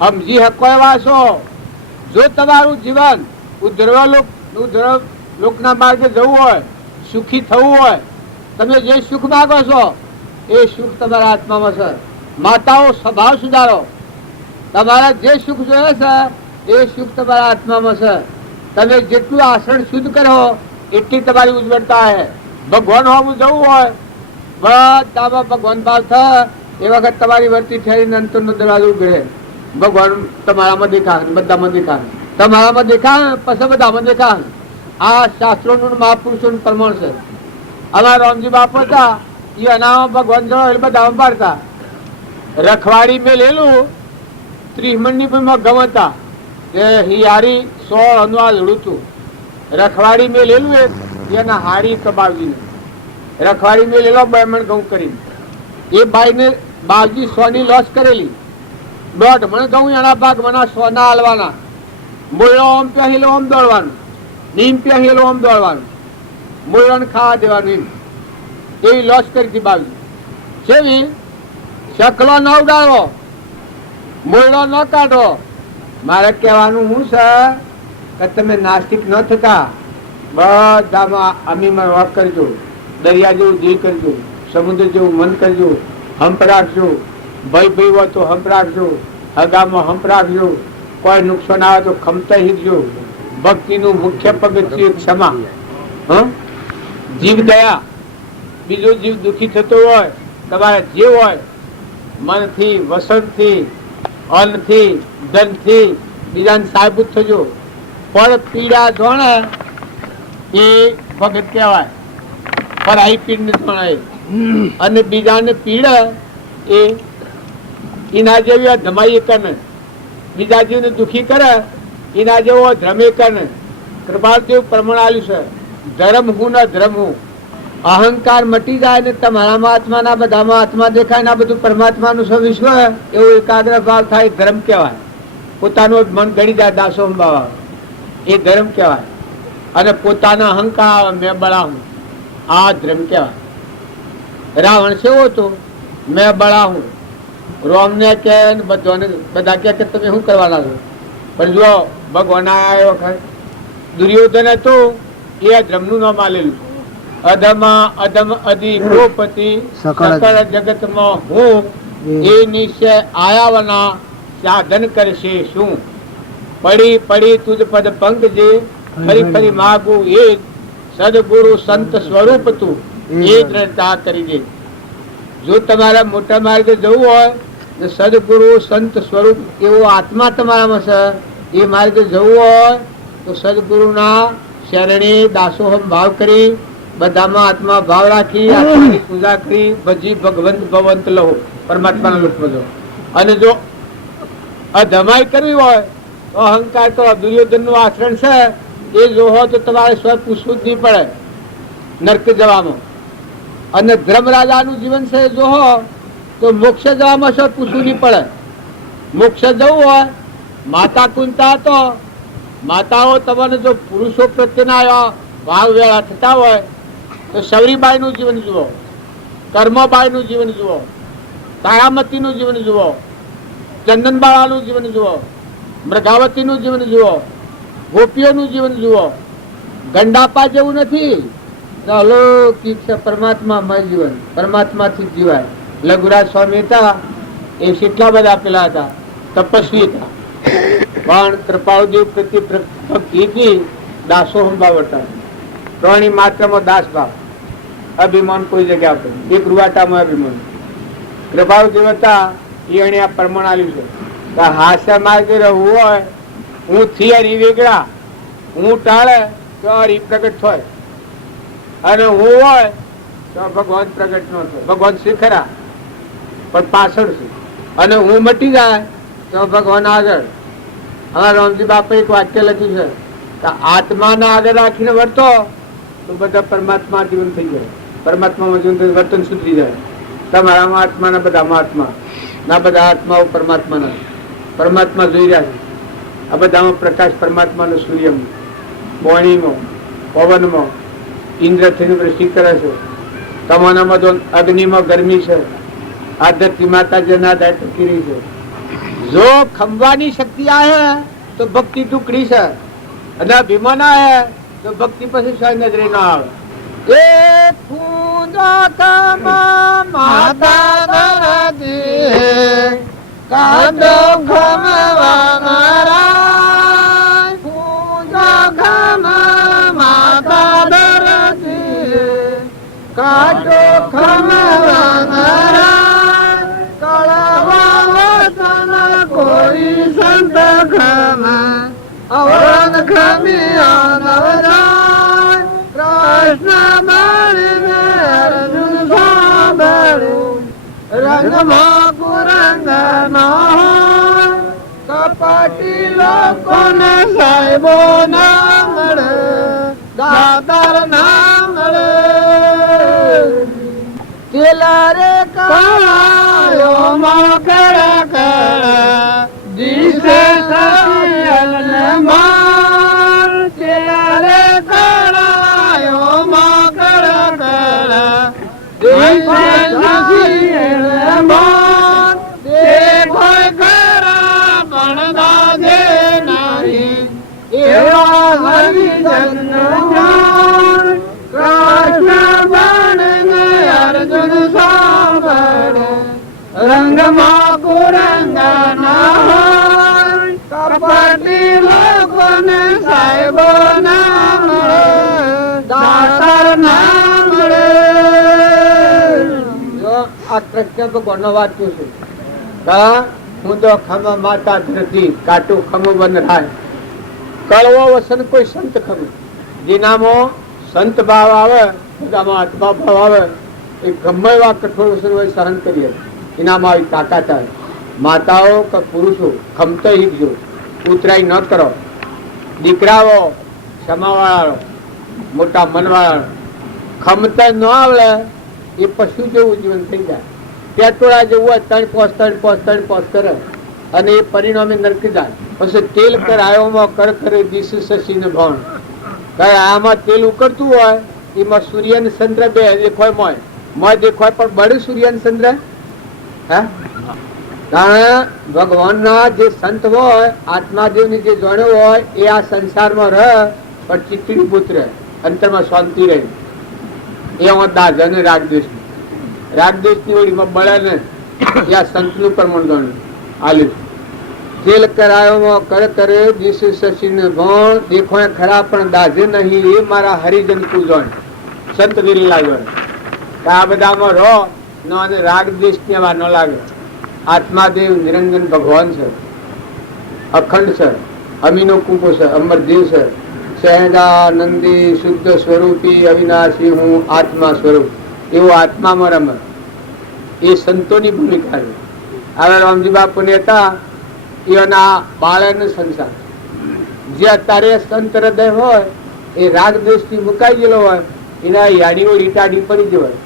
સમજી શકો એવા છો. જો તમારું જીવન ઉધ્રવ લોકના માર્ગે જવું હોય, સુખી થવું હોય, તમે જે સુખ માગો છો એ સુખ તમારા આત્મામાં છે. માતાઓ સ્વભાવ સુધારો. તમારા જે સુખ જોઈએ છે એ સુખ તમારા આત્મામાં છે. તમે જેટલું આચરણ શુદ્ધ કરો એટલી તમારી ઉજ્જવળતા છે. ભગવાન હોવું જવું હોય, બધામાં ભગવાન ભાવ થાય એ વખત તમારી વર્તી ઠેરીને અંતરનો દરવાજો ઉઘડે. ભગવાન તમારામાં દેખા, બધામાં દેખા. તમારામાં દેખા પછી બધામાં દેખા. આ શાસ્ત્રોનું મહાપુરુષોનું પ્રમાણ છે. અમારા રામજી બાપુ હતા એ અનામાં ભગવાન જવા એટલે બધામાં પાડતા. રખવાડી મેં લેલું ત્રિમણની પણ ગમતા કે હિયારી 100 અનવા લડું. રખવાડી મેં લેલું એના હારી કબાવજીને રખવાડી મેં લેલો 2 મણ ઘઉં કરીને. એ બાઈને બાવજી 100 ની લોસ કરેલી. 1.5 મણ ઘઉં એના ભાગ મને 100 ના હાલવાના. મૂળો ઓમ પહેલો ઓમ દોડવાનું, નીમ પહેલો ઓમ દોડવાનું, મૂળોને ખાવા દેવાનું. એવી લોસ કરી હતી બાવજી. કેવી શકલો ન ઉડાડવો, મૂળો ન કાઢો. મારે કહેવાનું શું છે કે તમે નાસ્તિક ન થતા બધામાં અમીમાં રોક કરજો, દરિયા જેવું દિલ કરજો, સમુદ્ર જેવું મન કરજો, હંપ રાખજો. ભય હોય તો હંપ રાખજો, હગામાં હંપ રાખજો. કોઈ નુકસાન આવે તો ખમતા શીખજો. ભક્તિનું મુખ્ય પગથિયું ક્ષમા, જીવ દયા. બીજો જીવ દુઃખી થતો હોય, તમારે જે હોય મનથી, વસનથી, અન્નથી, ધનથી બીજાને સાબુત થજો. પણ પીડા જોણે એ ભગત કહેવાય, પણ આઈ પીડ ને જોણે. અને બીજાને પીડ એ એના જેવી ધમાઈ કરે, બીજા જીવને દુઃખી કરે એના જેવો ધ્રમે કરે. કૃપાદેવ પ્રમાણ આલ્યું છે, ધર્મ હું ને ધર્મ હું. અહંકાર મટી જાય ને તમારામાં આત્માના બધામાં આત્મા દેખાય ને આ બધું પરમાત્માનું સ્વવિશ્વ એવું એકાગ્ર ભાવ થાય, ધર્મ કહેવાય. પોતાનું મન ગણી જાય દાસો અંબાવા, એ ધર્મ કહેવાય. અને પોતાના અહંકાર મેં બળા હું, આ ધર્મ કહેવાય. રાવણ કેવો હતો? મેં બળા હું. રોમ ને કે બધા કે તમે શું કરવાના છો? પણ જો ભગવાન આવ્યો વખત દુર્યોધન હતું એ ધર્મનું નામ આલેલું. અધમા અધમ અધિ ગોપતિ સકળ જગતમાં હું એ નિશ્ચય આયાવના સાધન કરશે શું? પડી પડી તુજ પદ પંકજે ફરી ફરી માગું એ સદગુરુ સંત સ્વરૂપ તું એ દ્રઢતા કરી દે. જો તમારા મોટા માર્ગે જવું હોય તો સદગુરુ સંત સ્વરૂપ એવો આત્મા તમારામાં છે. એ માર્ગે જવું હોય તો સદગુરુના શરણે દાસોહમ ભાવ કરી, બધામાં આત્મા ભાવ રાખી, આત્માની પૂજા કરી, ભજી ભગવંત ભવંત લો, પરમાત્માના લોકમાં જો. અને જો અધમાઈ કરવી હોય તો અહંકાર તો દુર્યોધન નું આચરણ છે એ જો હો તો તમારે સ્વ પૂછવું જ નહીં પડે નર્ક જવામાં. અને ધર્મરાજાનું જીવન છે જો હો તો મોક્ષ જવામાં સ્વ પૂછવું નહીં પડે. મોક્ષ જવું હોય, માતા કુંતા તો માતાઓ તમને જો પુરુષો પ્રત્યેના ભાવ વેળા થતા હોય તો સવરીબાઈ નું જીવન જુઓ, કર્મબાઈ નું જીવન જુઓ, તારામતી નું જીવન જુઓ, ચંદનબાળા નું જીવન જુઓ, મૃગાવતી નું જીવન જુઓ, ગોપીઓનું જીવન જુઓ. ગંડાપા જેવું નથી. અલૌકિક છે પરમાત્મામય જીવન, પરમાત્માથી જીવાય. લઘુરાજ સ્વામી હતા એ કેટલા બધા પેલા હતા, તપસ્વી હતા, પણ કૃપાળદેવ પ્રત્યે ભક્તિ હતી, દાસો સંભાવ હતા. પ્રાણી માત્રમાં દાસ ભાવ, અભિમાન કોઈ જગ્યા પર, એક રૂવાટામાં અભિમાન. કૃપાળદેવ હતા એને આ પ્રમાણ આવ્યું છે. હાસ્ય માર્ગે રહેવું હોય, હું થિયરી વેગળા, હું ટાળે તો હરી પ્રગટ થાય, અને હું હોય તો ભગવાન પ્રગટ ન થાય. ભગવાન શ્રી ખરા પણ પાછળ છે, અને હું મટી જાય તો ભગવાન આગળ. હા, રામજી બાપા એક વાક્ય લખ્યું છે કે આત્માને આગળ રાખીને વર્તો તો બધા પરમાત્મા જીવન થઈ જાય. પરમાત્મામાં જીવન વર્તન સુધરી જાય. તમારામાં આત્મા ના બધામાં આત્મા ના, બધા આત્માઓ પરમાત્માના. પરમાત્મા જોઈ રહ્યા છે. આ બધામાં પ્રકાશ પરમાત્માનો સૂર્યમાં, પાણીમાં, પવનમાં, ઇન્દ્રથી વૃષ્ટિ કરે છે. તમારામાં તો અગ્નિમાં ગરમી છે. આ ધરતી માતાજીના દાયિત્વ કરી છે. જો ખંભાની શક્તિ આવે તો ભક્તિ ટુકડી છે, અને અભિમાન આવે તો ભક્તિ પછી સ્વયં નજરે ના આવે. એક પૂજા કમા માતા દરદી કાદો ખમવા મારા, પૂજા કમા માતા દરદી કાદો ખમવા મારા, કળવા વતન કોઈ સંત ખમા અવન ખમી આનવરા, કૃષ્ણ મળીને અર્જુન સાંભળ્યું રંગમાં કુરંગ ના, કપટી લોકોને સાહેબો ના મળે, દાતાર ના મળે. કેલા રે કળાયો મકડા કળા દિશે સયલ માર, કેલા રે કળાયો મકડા કળા દિશે સયલ માર, દેખો ખરા પણ દાદે નહીં એવા હરિજન જાણ, કૃષ્ણ બન અર્જુન સાંભળે રંગમાં કુરંગ ના, કપટી લોકોને સાહેબો ના મળે, દાતાર ના મળે. જો આ કૃષ્ણ ભગવાનનો વાંચ્યું છે. હું તો ખમ માતા ધરતી કાટું ખમ બન રાય, કળવો વસન કોઈ સંત ખમ. જેનામાં સંત ભાવ આવે, બધામાં આત્મા ભાવ આવે, એ ગમે એવા કઠોર વસન હોય સહન કરીએ, એનામાં આવી તાકાત આવે. માતાઓ કે પુરુષો ખમતા શીખજો, ઉતરાઈ ન કરો. દીકરાઓ ક્ષમાવાળા, મોટા મનવાળા, ખમતા ન આવડે એ પશુ જેવું જીવન થઈ જાય. પેટોળા જેવું હોય, ત્રણ પોસ કરે અને એ પરિણામે નરકી જાય. પછી તેલ કર આયોમાં કર કરે દિશ શશીને ભણ. આમાં તેલ ઉકળતું હોય, એમાં સૂર્ય ને ચંદ્ર બે દેખાય, મોય દેખાય પણ બળે સૂર્ય ને ચંદ્ર. હે કારણ ભગવાનના જે સંત હોય, આત્માદેવ ની જે જાણ્યો હોય, એ આ સંસારમાં રહે પણ ચીકડી પુત્ર અંતરમાં શાંતિ રહે. એ દાજ અને રાગદેશ, રાગદેશ ની ઓળીમાં બળે ને એ આ સંત નું પ્રમાણ ગણ્યું આલ્યું. તેલ કરાયો કર કરે દિશ શશીને ભણ, દેખો ખરા પણ દાજે નહીં એ મારા હરિજન પૂજન સંત વિરલા જોડે. આ બધામાં રહો અને રાગ દેશ કેવા ન લાગે. આત્માદેવ નિરંજન ભગવાન છે, અખંડ છે, અમીનો કુંપો છે, અમરદેવ છે, સહેજાનંદી શુદ્ધ સ્વરૂપી અવિનાશી હું આત્મા સ્વરૂપ. એવો આત્મામાં રમે એ સંતોની ભૂમિકા છે. હવે રામજી બાપુ ને હતા એના બાળકનો સંસાર. જે અત્યારે સંત હૃદય હોય એ રાગ દેશ થી મુકાઈ ગયેલો હોય, એના યાડીઓ રીટાડી પડી જવાય.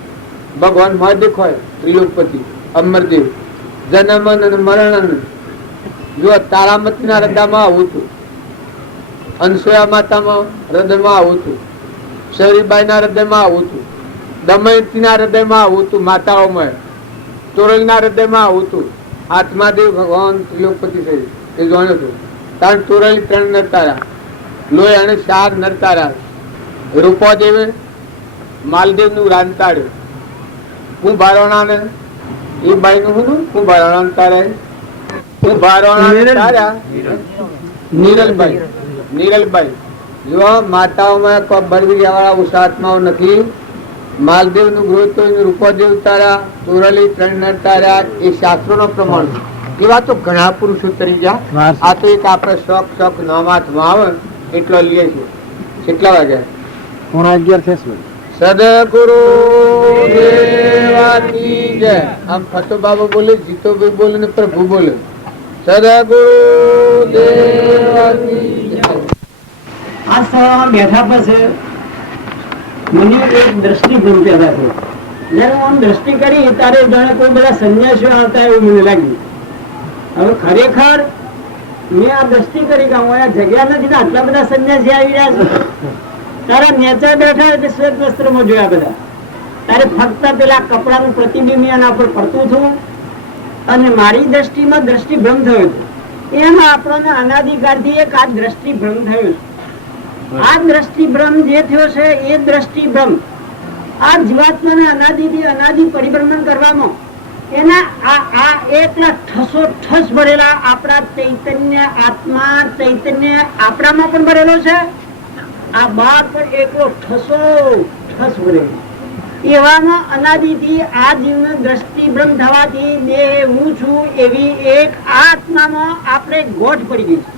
ભગવાન મહાદેવ હોય, ત્રિલોકપતિ, અમરદેવ, જન્મન અને મરણ. જો તારામતી ના હૃદયમાં આવું હતું, અનસુયા માતામાં હૃદયમાં આવું હતું, શરીબાઈ ના હૃદયમાં આવું હતું, દમયંતી ના હૃદયમાં આવું હતું, માતાઓમાં તોરલ ના હૃદયમાં આવું હતું. આત્માદેવ ભગવાન ત્રિલોકપતિ છે એ જાણ્યો હતું. કારણ તોરલી 3 નરતારા, લોહી અને 4 નરતારા. રૂપાદેવે માલદેવ નું રાંતાડ્યું. કુંભારોણા ને એ બાઈ નું શું કુંભારોણા તારે કુંભારોણા તારા નીરલબાઈ. જો માતાઓમાં કોઈ બરવીરિયા વાળા ઉષા આત્માઓ નથી. માલદેવ નું ગૃહ, રૂપાદેવ તારા, તોરલી 3 નરતારા એ શાસ્ત્રો નો પ્રમાણ. એવા તો ઘણા પુરુષો તરી ગયા. આ તો એક આપડે શોખ નામાથમાં આવે એટલો લઈએ છીએ. કેટલા વાગ્યા? 11:30. સદગુરુ દેવાની જય. આમ ફતો બાબા બોલે, જીતોભાઈ બોલે ને પ્રભુ બોલે. સદગુરુ દેવાની જય. આ સભામાં બેઠા પછી મને એક દ્રષ્ટિભંગ પેદા થયો. જયારે હું આમ દ્રષ્ટિ કરી ત્યારે જાણે કોઈ બધા સંન્યાસીઓ આવતા એવું મને લાગ્યું. હવે ખરેખર મેં આ દ્રષ્ટિ કરી કે હું અહીંયા જગ્યા નથી ને આટલા બધા સંન્યાસી આવી રહ્યા છે. તારા નેચર બેઠા એટલે શ્વેત વસ્ત્રમાં જોયા બધા. તારે ફક્ત પેલા કપડાનું પ્રતિબિંબ એના પર પડતું હતું અને મારી દ્રષ્ટિમાં દ્રષ્ટિભ્રમ થયો હતો. એમાં આપણને અનાદિકાળથી એક આ દ્રષ્ટિભ્રમ થયો છે. આ દ્રષ્ટિભ્રમ જે થયો છે એ દ્રષ્ટિભ્રમ આ જીવાત્માને અનાદિથી અનાદિ પરિભ્રમણ કરવામાં એના આ એકલા ઠસો ઠસ ભરેલા આપણા ચૈતન્ય આત્મા ચૈતન્ય આપણામાં પણ ભરેલો છે. આ બાર પણ એકલો ઠસો ઠસ ભરેલો એવામાં અનાદિથી આ જીવનો દ્રષ્ટિભ્રમ થવાથી દેહ હું છું એવી એક આત્મામાં આપણે ગોઠ પડી ગઈ છે.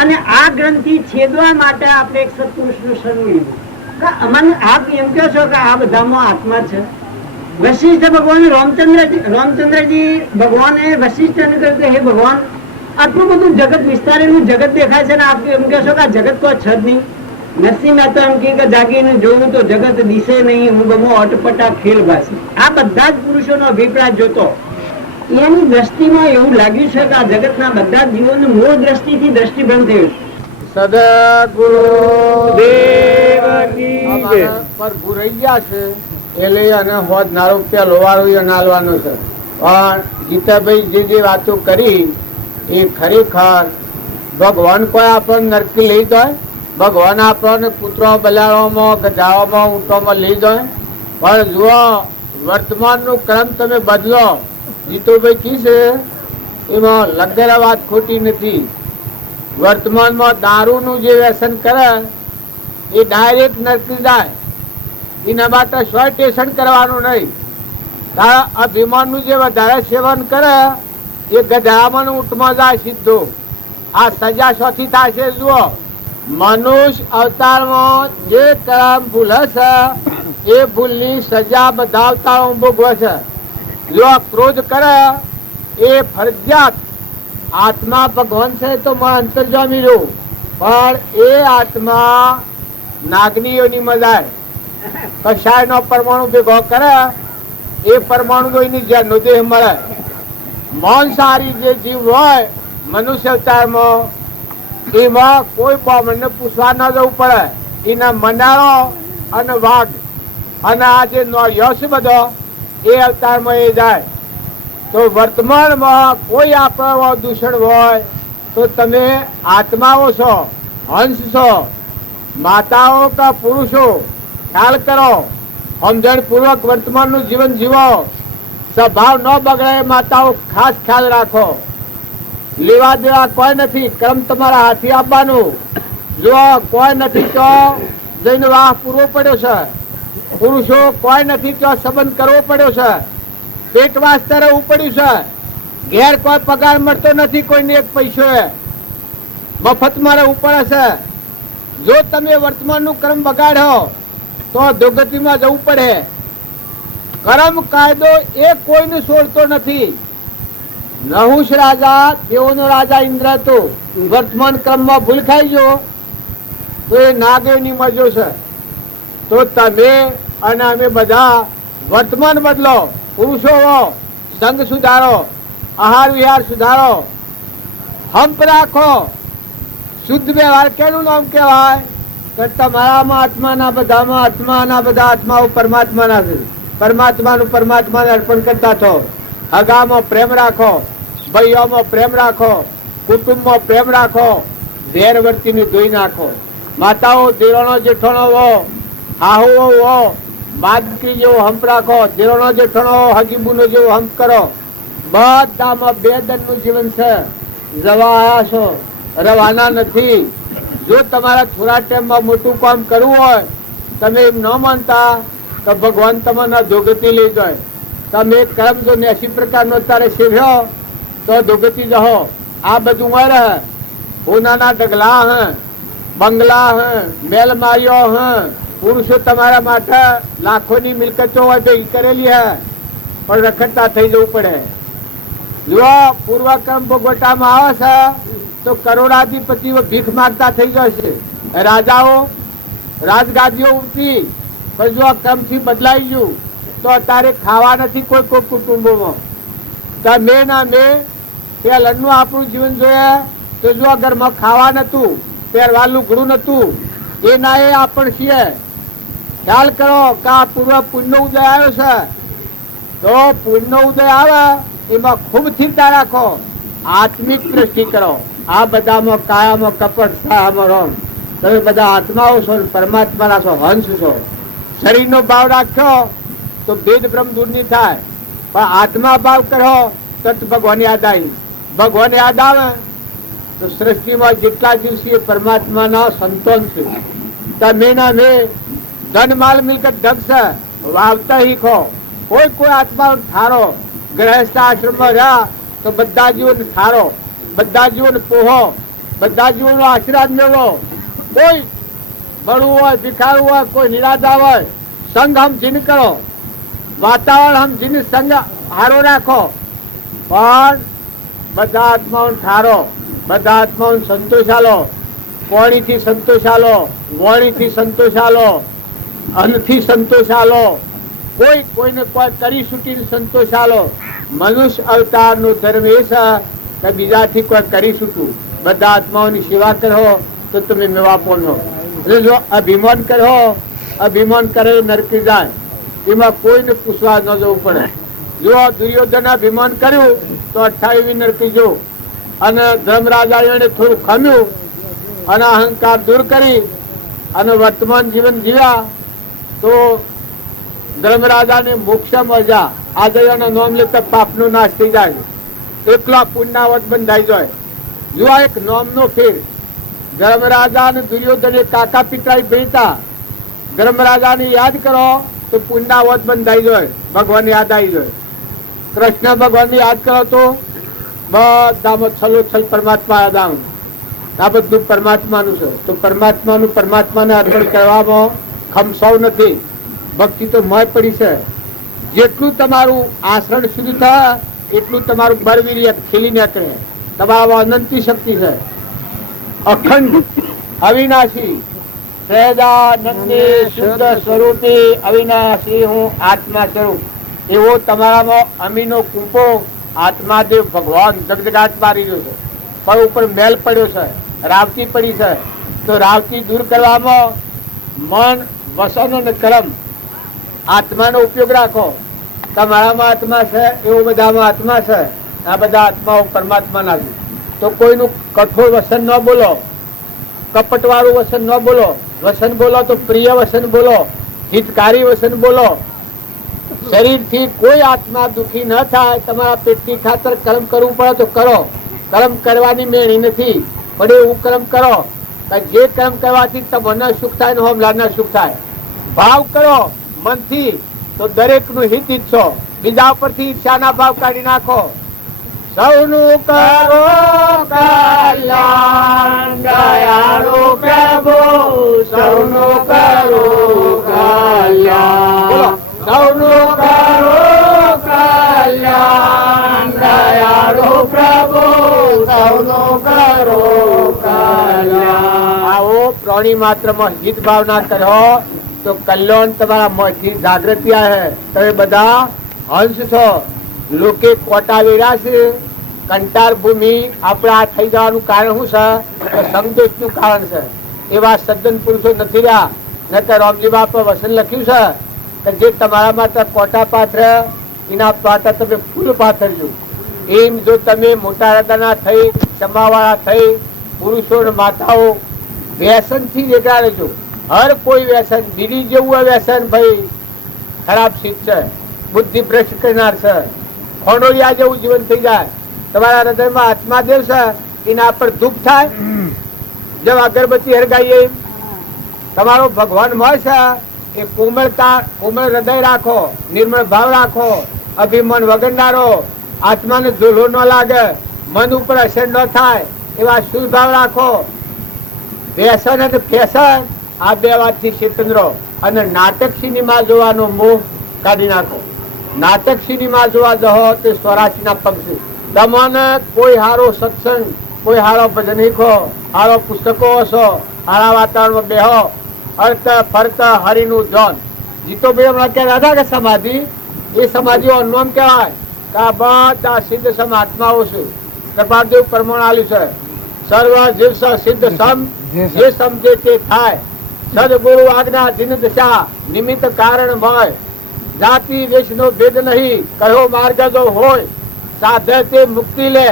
અને આ ગ્રંથિ છેદવા માટે આપણે એક સત્પુરુષનું શરણ લીધું. અમને આપ એમ કહો છો કે આ બધામાં આત્મા છે. વશિષ્ઠ ભગવાન રામચંદ્રજી ભગવાને વશિષ્ઠને કહ્યું કે હે ભગવાન આટલું બધું જગત વિસ્તારેલું જગત દેખાય છે ને આપ એમ કહો છો કે આ જગત કોઈ છે જ નહીં. નરસિંહ મહેતા એમ કે જાગીને જોયું તો જગત દિશે નહીં, હું ગમો અટપટા ખેલ ભાસી. આ બધા જ પુરુષોનો અભિપ્રાય જોતો એની દ્રષ્ટિમાં એવું લાગ્યું છે કે આ જગતના બધા જીવોને મૂળ દ્રષ્ટિથી દ્રષ્ટિભ્રમ થયું છે. સદગુરુ પર ભૂરાઈ ગયા છે એટલે અને હોદ ના રૂપિયા લોવારો નાલવાનો છે. પણ ગીતાભાઈ જે વાતો કરી એ ખરેખર ભગવાન કોઈ આપણને નરકી લઈ જાય, ભગવાન આપણને પુત્રો બલાળોમાં ગધાઓમાં ઊંટોમાં લઈ જાય. પણ જુઓ વર્તમાનનું ક્રમ તમે બદલો. જીતુભાઈ કી છે એમાં લગેલા વાત ખોટી નથી. વર્તમાનમાં દારૂનું જે વ્યસન કરે એ ડાયરેક્ટ નરકી જાય. એના માટે સ્વટેશન કરવાનું નહીં. તારા અભિમાનનું જે વધારે સેવન કરે એ ગધામાં ઊંટમાં જાય સીધું. આ સજા શોથી થાય છે જુઓ. મનુષ્ય અવતારમાં જે કર્મ ભૂલે છે એ ભૂલની સજા બધા અવતારો ભોગવે છે. જો ક્રોધ કરે એ ફરજિયાત આત્મા ભગવાન છે તો અંતર્જામી રહ્યું, પણ એ આત્મા નાગનીઓની મજાય કશાય નો પરમાણુ ભેગો કરે એ પરમાણુ એની જ્ઞાનનો દેહ મળે. માંસાહારી જે જીવ હોય મનુષ્ય અવતારમાં એમાં કોઈ બ્રાહ્મણને પૂછવા ન જવું પડે. એના મનાળો અને વાઘ અને આ જે નોળિયો છે બધો એ અવતારમાં એ જાય. તો વર્તમાનમાં કોઈ આપણો દૂષણ હોય તો તમે આત્માઓ છો, હંસ છો, માતાઓ કે પુરુષો ખ્યાલ કરો. સમજણ પૂર્વક વર્તમાનનું જીવન જીવો. સ્વભાવ ન બગડે માતાઓ ખાસ ખ્યાલ રાખો. લેવા દેવા કોઈ નથી, કર્મ તમારા હાથી આપવાનું. જો કોઈ નથી તો જઈને વાહ પૂરવો પડ્યો છે. પુરુષો કોઈ નથી તો સંબંધ કરવો પડ્યો છે. પેટ વાસ્તે રહેવું પડ્યું છે. ઘેર કોઈ પગાર મળતો નથી, કોઈને એક પૈસો મફતમાં રહેવું પડે છે. જો તમે વર્તમાનનું કર્મ બગાડ્યો તો દુર્ગતિમાં જવું પડે. કર્મ કાયદો એ કોઈને છોડતો નથી. નહુષ રાજા તેઓનો રાજા ઇન્દ્ર હતો. વર્તમાન ક્રમમાં ભૂલ ખાઈ ગયો તો એ નાગેવની મજો છે. તો તમે અને અમે બધા વર્તમાન બદલો. પુરુષો હો, સંઘ સુધારો, આહાર વિહાર સુધારો, હંપ રાખો. શુદ્ધ વ્યવહાર કેનું નામ કહેવાય કે તમારામાં આત્માના બધામાં આત્માના બધા આત્માઓ પરમાત્માના છે. પરમાત્માનું પરમાત્માને અર્પણ કરતા છો. હગામાં પ્રેમ રાખો, ભાઈઓમાં પ્રેમ રાખો, કુટુંબમાં પ્રેમ રાખો. ઝેર વર્તીને ધોઈ નાખો. માતાઓ દેરાણો જેઠાણો હો, હાહુઓ હો, બાદકી જેવો હંપ રાખો. દેરાણો જેઠાણો હગીબુનો જેવો હંપ કરો. બધામાં બે દંડનું જીવન છે. જવા આવ્યા છો, રવાના નથી. જો તમારા થોડા ટાઈમમાં મોટું કામ કરવું હોય, તમે એમ ન માનતા તો ભગવાન તમને દુર્ગતિ લઈ જાય. તમે કર્મ જો 80 પ્રકારનો તારે સેવ્યો તો દુર્ગતિ જહો. આ બધું હોય રહે. હોનાના ડગલા હે, બંગલા હે, મેલ માર્યો હે. પુરુષો તમારા માટે લાખોની મિલકતો હોય ભેગી કરેલી હે, પણ રખડતા થઈ જવું પડે. જો પૂર્વકર્મ ભોગવટામાં આવે છે તો કરોડાધિપતિઓ ભીખ માગતા થઈ જશે. રાજાઓ રાજગાદીઓ ઉઠી, પણ જો આ ક્રમથી બદલાઈ ગયું તો અત્યારે ખાવા નથી કોઈ કુટુંબોમાં. તમે ના મેં પેલાનું આપણું જીવન જોઈએ તો જો ઘરમાં ખાવા નતું, પહેરવા લુગડું નતું, એના એ આપણ છીએ. ખ્યાલ કરો કે આ પૂર્વ પુણ્ય ઉદય આવ્યો છે, તો પુણ્ય ઉદય આવે એમાં ખૂબ ચિંતા રાખો, આત્મિક દ્રષ્ટિ કરો. આ બધામાં કાયામાં કપટ, સાયામાં રોમ. તમે બધા આત્માઓ છો, પરમાત્માના છો, હંસ છો. શરીરનો ભાવ રાખ્યો તો ભેદ ભ્રમ દૂર નહીં થાય, પણ આત્મા ભાવ કરો તો ભગવાન યાદ આવી. ભગવાન યાદ આવે તો સૃષ્ટિમાં જેટલા જીવ છે પરમાત્માના સંતોન છે. તમે ના મેં ધન માલ મિલકત ઢગશે, વાવતા શીખો. કોઈ આત્મા ઠારો. ગ્રહસ્થ આશ્રમમાં રહ્યા તો બધા જીવોને ઠારો, બધા જીવોને પોહો, બધા જીવોનો આશીર્વાદ મેળવો. કોઈ બળવું હોય, ભિખારું હોય, કોઈ નિરાધાર હોય, સંગ હમજીને કરો, વાતાવરણ હમજીને સંગ હારો રાખો. પણ બધા આત્માઓને ઠારો, બધા આત્માઓને સંતોષ આલો. કોણીથી સંતોષ આલો, વાણીથી સંતોષ આલો, અન્નથી સંતોષ આલો. કોઈને કોઈ કરી છૂટીને સંતોષ આલો. મનુષ્ય અવતારનો ધર્મ એ છે કે બીજાથી કોઈ કરી છૂટું. બધા આત્માઓની સેવા કરો તો તમે મેવા પોનો. એટલે જો અભિમાન કરો, અભિમાન કરે નરકી જાય, એમાં કોઈને પૂછવા ન જવું પડે. જો દુર્યોધન અભિમાન કર્યું તો 28મી નરકી જો, અને ધર્મરાજા એને થોડું ખમ્યું અને અહંકાર દૂર કરી અને વર્તમાન જીવન જીવ્યા તો ધર્મરાજાને મોક્ષ મળ્યા. આજે એના નામ લેતા પાપનો નાશ થઈ જાય, એકલા પુણ્યવત બંધાઈ જાય. જો આ એક નામનો ફેર. ધર્મરાજા અને દુર્યોધન કાકા પિતરાઈ ભેટા. ધર્મરાજાને યાદ કરો તો પુણ્યવત બંધાઈ જાય, ભગવાન યાદ આવી જાય. કૃષ્ણ ભગવાન યાદ કરો તો બધામાં છલોછલ પરમાત્મા યાદ આવે. આ બધું પરમાત્માનું છે. તો પરમાત્માને અર્પણ કરવામાં ખમસાવ નથી. ભક્તિ તો મય પડી છે. જેટલું તમારું આચરણ શુદ્ધ થાય એટલું તમારું બળવીર્ય ખીલી નીકળે. તમારામાં અનંતી શક્તિ છે, અખંડ અવિનાશી સહેજાનંદી શુદ્ધ સ્વરૂપી અવિનાશી હું આત્મા સ્વરૂપ. એવો તમારામાં અમીનો કૂપો આત્માદેવ ભગવાન જગજગાટ મારી રહ્યો છે. પણ ઉપર મેલ પડ્યો છે, રાવતી પડી છે. તો રાવતી દૂર કરવામાં મન, વસન અને કર્મ આત્માનો ઉપયોગ રાખો. તમારામાં આત્મા છે, એવો બધામાં આત્મા છે. આ બધા આત્માઓ પરમાત્માના છે. તો કોઈનું કઠોર વસન ન બોલો, કપટવાળું વસન ન બોલો. વસન બોલો તો પ્રિય વસન બોલો, હિતકારી વસન બોલો. શરીરથી કોઈ આત્મા દુઃખી ન થાય. તમારા પેટની ખાતર કર્મ કરવું પડે તો કરો. કર્મ કરવાની મેળી નથી, પણ એવું કર્મ કરો કે જે કર્મ કરવાથી તમને સુખ થાય ને હોમલાને સુખ થાય. ભાવ કરો મનથી તો દરેક નું હિત ઈચ્છો. બીજા ઉપરથી ઈચ્છાના ભાવ કાઢી નાખો. સૌનું કરો કલ્યાણ દયાળુ પ્રભુ, સૌનું કરો કલ્યાણ, સૌનું કરો કલ્યાણ દયાળુ પ્રભુ, સૌનું કરો કલ્યાણ. આવો પ્રાણી માત્રમાં હિત ભાવના કરો તો કલ્યાણ તમારા મનથી જાગૃતિ આવે. તમે બધા હંસ છો. લોકે કોટા વેરા છે. કંટાર ભૂમિ આપણા થઈ જવાનું કારણ શું છે? સંદોષનું કારણ છે. એવા સજ્જન પુરુષો નથી રહ્યા. નકર રામજી બાપા વસન લખ્યું છે કે જે તમારા માટે કોટા પાત્ર એના પાત્ર તમે ફૂલ પાથરજો. એમ જો તમે મોટા હૃદયના થઈ, ક્ષમાવાળા થઈ, પુરુષો માતાઓ વ્યસનથી વેગળા રહેજો. હર કોઈ વ્યસન, બીડી જેવું વ્યસન ભાઈ ખરાબ શીખ છે, બુદ્ધિ ભ્રષ્ટ કરનાર છે. ખોડોળિયા જેવું જીવન થઈ જાય. તમારા હૃદયમાં આત્માદેવ છે, એના પર દુઃખ થાય. જેમ અગરબત્તી હરગાઈએ તમારો ભગવાન હોય છે એ કોમળતા, કોમળ હૃદય રાખો, નિર્મળ ભાવ રાખો, અભિમાન વગરનારો, આત્માને ઝોલો ન લાગે, મન ઉપર અસર ન થાય એવા શુદ્ધ ભાવ રાખો. વ્યસન અને ફેશન આ બે વાતથી સ્વતંત્રો. અને નાટક સિનેમા જોવાનો મોહ કાઢી નાખો. નાટક સિનેમા જોવા જહો તે 84ના પગ છે. તમને કોઈ હારો સત્સંગ, કોઈ હારો ભજન શીખો, હારો પુસ્તકો હશો, હારા વાતાવરણમાં બેહો, હરતા ફરતા હરિનું ધન. જીતોભાઈ હમણાં કહેતા હતા કે સમાધિ, એ સમાધિઓ અનુનામ કહેવાય કે આ બધા સિદ્ધ સમ આત્માઓ છે. કૃપાદેવ પરમાણ આલ્યું છે. સર્વ જીવ સિદ્ધ સમ જે સમજે તે થાય. સદગુરુ આજ્ઞા દિન દશા નિમિત્ત કારણ હોય. જાતિ વેશનો ભેદ નહીં કયો માર્ગ જો હોય. સાધે તે મુક્તિ લે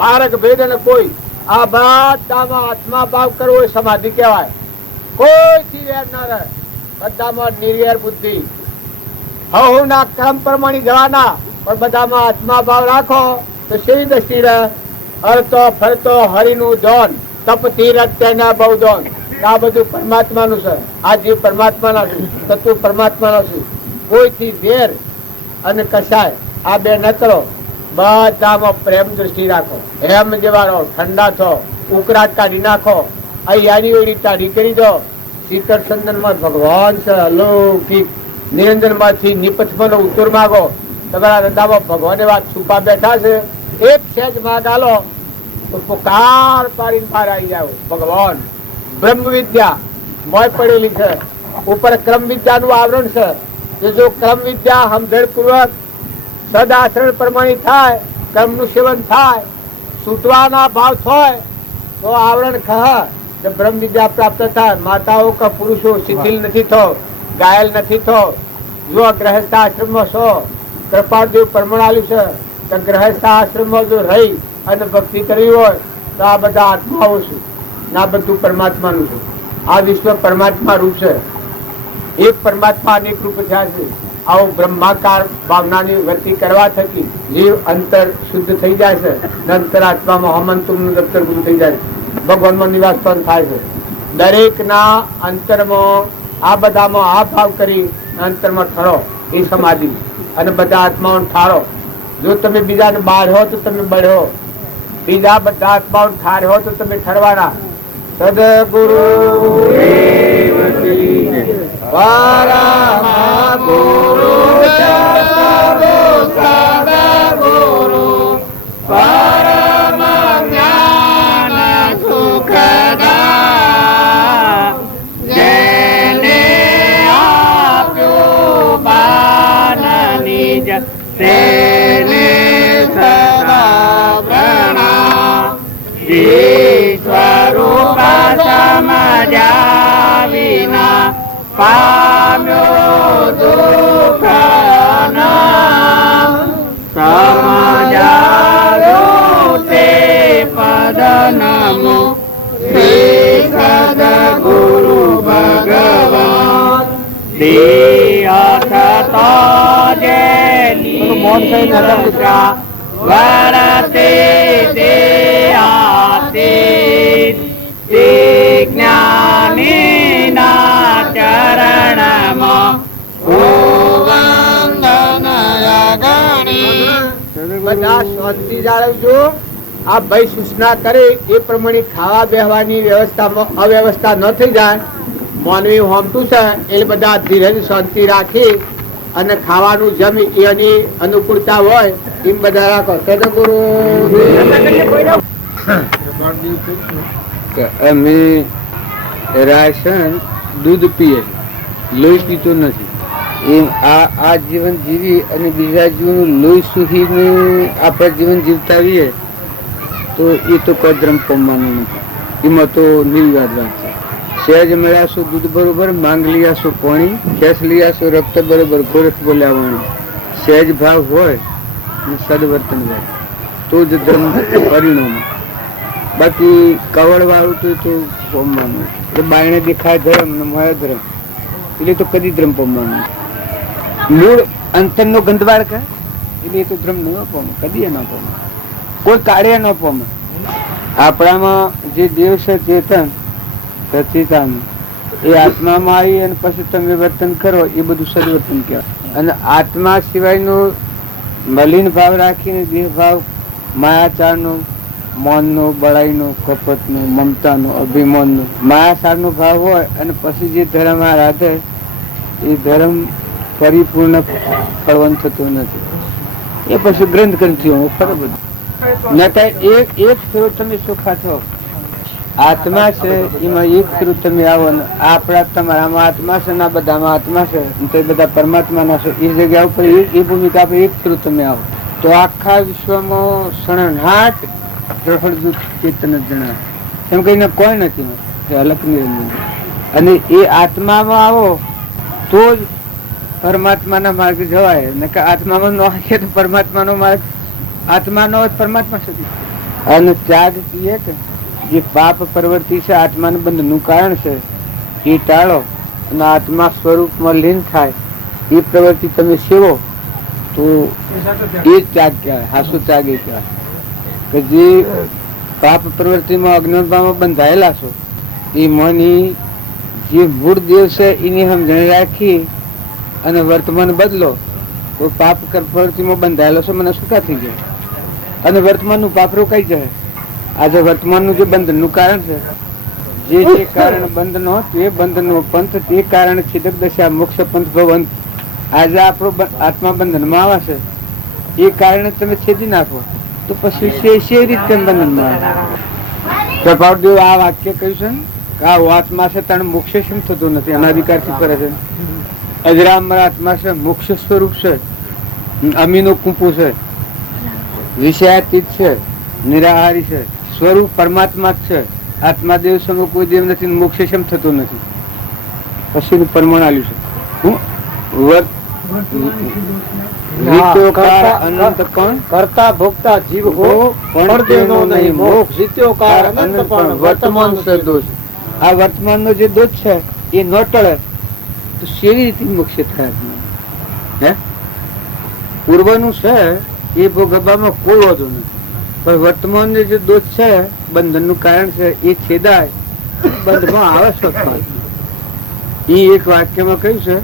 માર્ગ ભેદ ન કોઈ. આ બધામાં આત્મા ભાવ કરવો એ સમાધિ કહેવાય. કોઈથી વેર ના રહે, બધામાં નિર્વેર બુદ્ધિ. હવ ના ક્રમ પ્રમાણે જવાના, પણ બધામાં આત્મા ભાવ રાખો તો સેવી દ્રષ્ટિ રહે. હરતો ફરતો હરિનું ધોન, તપ તીરથ તેના બહુ ધોન. આ બધું પરમાત્માનું છે. આ જીવ પરમાત્માના છે, તત્વ પરમાત્માનો છે. કોઈથી વેર અને કસાય આ બે ન કરો. બધામાં પ્રેમ દ્રષ્ટિ રાખો. હેમ જેવા રહો, ઠંડા થો, ઉકળાટ કાઢી નાખો. અહીંયાની ઓળી તારી કરી દો. શીતળ ચંદન માં ભગવાન છે અલૌકિક. નિરંજન માંથી નિપથમાં ઉત્તર માગો. તમારા હૃદયમાં ભગવાન વાત છુપા બેઠા છે. એક સહેજ માગ આલો તો પુકાર પાડીને બહાર આવી જાવ. ભગવાન બ્રહ્મ વિદ્યા મોય પડેલી છે. ઉપર ક્રમ વિદ્યા નું આવરણ છે. જો ક્રમ વિદ્યા સમજણ પૂર્વક સદાચરણ પ્રમાણે થાય, કર્મ નું સેવન થાય, છૂટવાના ભાવ થાય તો આવરણ કહે બ્રહ્મ વિદ્યા પ્રાપ્ત થાય. માતાઓ કે પુરુષો શિથિલ નથી થો, ઘાયલ નથી થો. જો ગ્રહસ્થ આશ્રમમાં છો, કૃપાદેવ પરમણાલ્યું છે કે ગ્રહસ્થ આશ્રમમાં જો રહી અને ભક્તિ કરવી હોય તો આ બધા આત્માઓ છે, આ બધું પરમાત્માનું છે. આ વિશ્વ પરમાત્મા રૂપ છે. એક પરમાત્મા અનેક રૂપ થયા છે. આવો બ્રહ્માકાર ભાવનાની વૃત્તિ કરવા થકી જીવ અંતર શુદ્ધ થઈ જાય છે. અંતરાત્મામાં હમંતુમનું દફતર ગુરુ થઈ જાય છે. ભગવાનમાં નિવાસ પણ થાય છે. દરેક ના અંતરમાં આ બધામાં આ ભાવ કરી અંતરમાં ઠરો એ સમાધિ. અને બધા આત્માઓને ઠારો. જો તમે બીજાને બહાર હો તો તમે બળો, બીજા બધા આત્માઓ ઠાર હો તો તમે ઠરવાના. સદગુરુ પરમગુરુ સદગુરુ પરમ જ્ઞાન સુખદા જેને આપ્યું બાન નિજ તેને સદા પ્રણામ. સ્વરૂપ સમજ્યા વિના પામ્યો દુઃખ સમજાવ્યો તે પદ નમો શ્રી સદગુરુ ભગવાન. દેહતો જે લીલા વરતે દેહાતી તે જ્ઞાની ના ચરણમાં બધા શાંતિ જાળવજો. આ ભાઈ સૂચના કરે એ પ્રમાણે ખાવા બેહવાની વ્યવસ્થામાં અવ્યવસ્થા ન થઈ જાય. માનવી હોમતું છે એટલે બધા ધીરજ શાંતિ રાખી અને ખાવાનું જમી એની અનુકૂળતા હોય એમ બધા રાખો. સદગુરુ અમે રાશન દૂધ પીએ, લોહી પીતો નથી. એમ આ જીવન જીવી અને બીજા જીવનનું લોહી સુધીને આપણે જીવન જીવતાવીએ તો એ તો કોઈ ધર્મ પામવાનું નથી. એમાં તો નિર્વિવાદ વાત છે. સહેજ મળ્યાશું દૂધ બરોબર, માંગ લીયાશું પાણી, ખેસ લીયાશું રક્ત બરોબર, ગોરખ બોલ્યા વાણી. સહેજ ભાવ હોય અને સદવર્તન હોય તો જ ધર્મ પરિણામ. બાકી કવળ વાળું તો પામવાનું. એટલે બાયણે દેખાય ધર્મ ને મોય ધર્મ, એટલે તો કદી ધર્મ પામવાનું. મૂળ અંતરનો ગંધવાળ કે એટલે એ તો ધર્મ ન પામે, કદી ન પામે, કોઈ કાળે ન પામે. આપણામાં જે દેવ છે ચેતન સચિતાન એ આત્મામાં આવી અને પછી તમે વર્તન કરો એ બધું સદવર્તન કહેવાય. અને આત્મા સિવાયનો મલિન ભાવ રાખીને દેહ ભાવ માયાચારનો, મૌનનો, બળાઈનો, કપટનો, મમતાનો, અભિમાનનો, માયાસારનો ભાવ હોય અને પછી જે ધર્મ આરાધે એ ધર્મ પરિપૂર્ણ ફળવંત થતો નથી. એ પછી ગ્રંથ ગ્રંથિઓ ફરે બધું નતા એક ફેરો તમે સુખા થો. આત્મા છે એમાં એક ફેરું તમે આવો ને આપણા તમારામાં આત્મા છે ને બધામાં આત્મા છે તો એ બધા પરમાત્માના છે. એ જગ્યા ઉપર એ ભૂમિકા પર એક ફેરું તમે આવો તો આખા વિશ્વમાં સણનાટ રખડતું ચેતન જણાય. એમ કહીને કોઈ નથી મળતું, અલગ નિરંજન. અને એ આત્મામાં આવો તો જ પરમાત્માના માર્ગે જવાય, ને કે આત્મામાં ન આવીએ તો પરમાત્માનો માર્ગ, આત્માનો પરમાત્મા સુધી. અને ત્યાગ કહીએ કે જે પાપ પ્રવૃત્તિ છે આત્માનું બંધનનું કારણ છે એ ટાળો અને આત્મા સ્વરૂપમાં લીન થાય એ પ્રવૃત્તિ તમે સેવો તો એ ત્યાગ કહેવાય, હાસુ ત્યાગ એ કહેવાય. કે જે પાપ પ્રવૃત્તિમાં અજ્ઞાનતામાં બંધાયેલા છો એ મની જે મૂળ દેવ છે એની સમજણ રાખી અને વર્તમાન બદલો તો પાપ પ્રવૃત્તિમાં બંધાયેલો છે મને સુખા થઈ જાય અને વર્તમાનનું પાપ રોકાઈ જાય. આજે વર્તમાનનું જે બંધનનું કારણ છે, જે જે કારણ બંધનો તે બંધનો પંથ, તે કારણ છિદક દશા મોક્ષ પંથ ભવંત. આજે આપણો આત્મા બંધનમાં આવે છે એ કારણે તમે છેદી નાખો તો પછી સે રીતે બંધનમાં આવે. પ્રભાવદેવ આ વાક્ય કહ્યું છે કે આ આત્મા છે તને મોક્ષ શેમ થતો નથી, અનાધિકારથી કરે છે. અજરામર આત્મા છે, મોક્ષ સ્વરૂપ છે, અમીનો કૂપો છે, વિષયાતીત છે, નિરાહારી છે, સ્વરૂપ પરમાત્મા જ છે. આત્મા દેવ સમય કોઈ દેવ નથી, મોક્ષ શેમ થતો નથી. પછી પરમાણ આલ્યું છે કરતા ભોગતા જીવ હો પણ તેનો નહીં મોક્ષ. જીત્યો કાળ અનંત પણ વર્તમાન છે દોષ. આ વર્તમાનનો જે દોષ છે એ ન ટળે તો કેવી રીતે મોક્ષ થાય? હે પૂર્વનું છે એ ભોગવવામાં કોઈ વાંધો નથી, પણ વર્તમાન જે દોષ છે બંધનનું કારણ છે એ છેદાય બંધમાં આવે શકતા. એ એક વાક્યમાં કહ્યું છે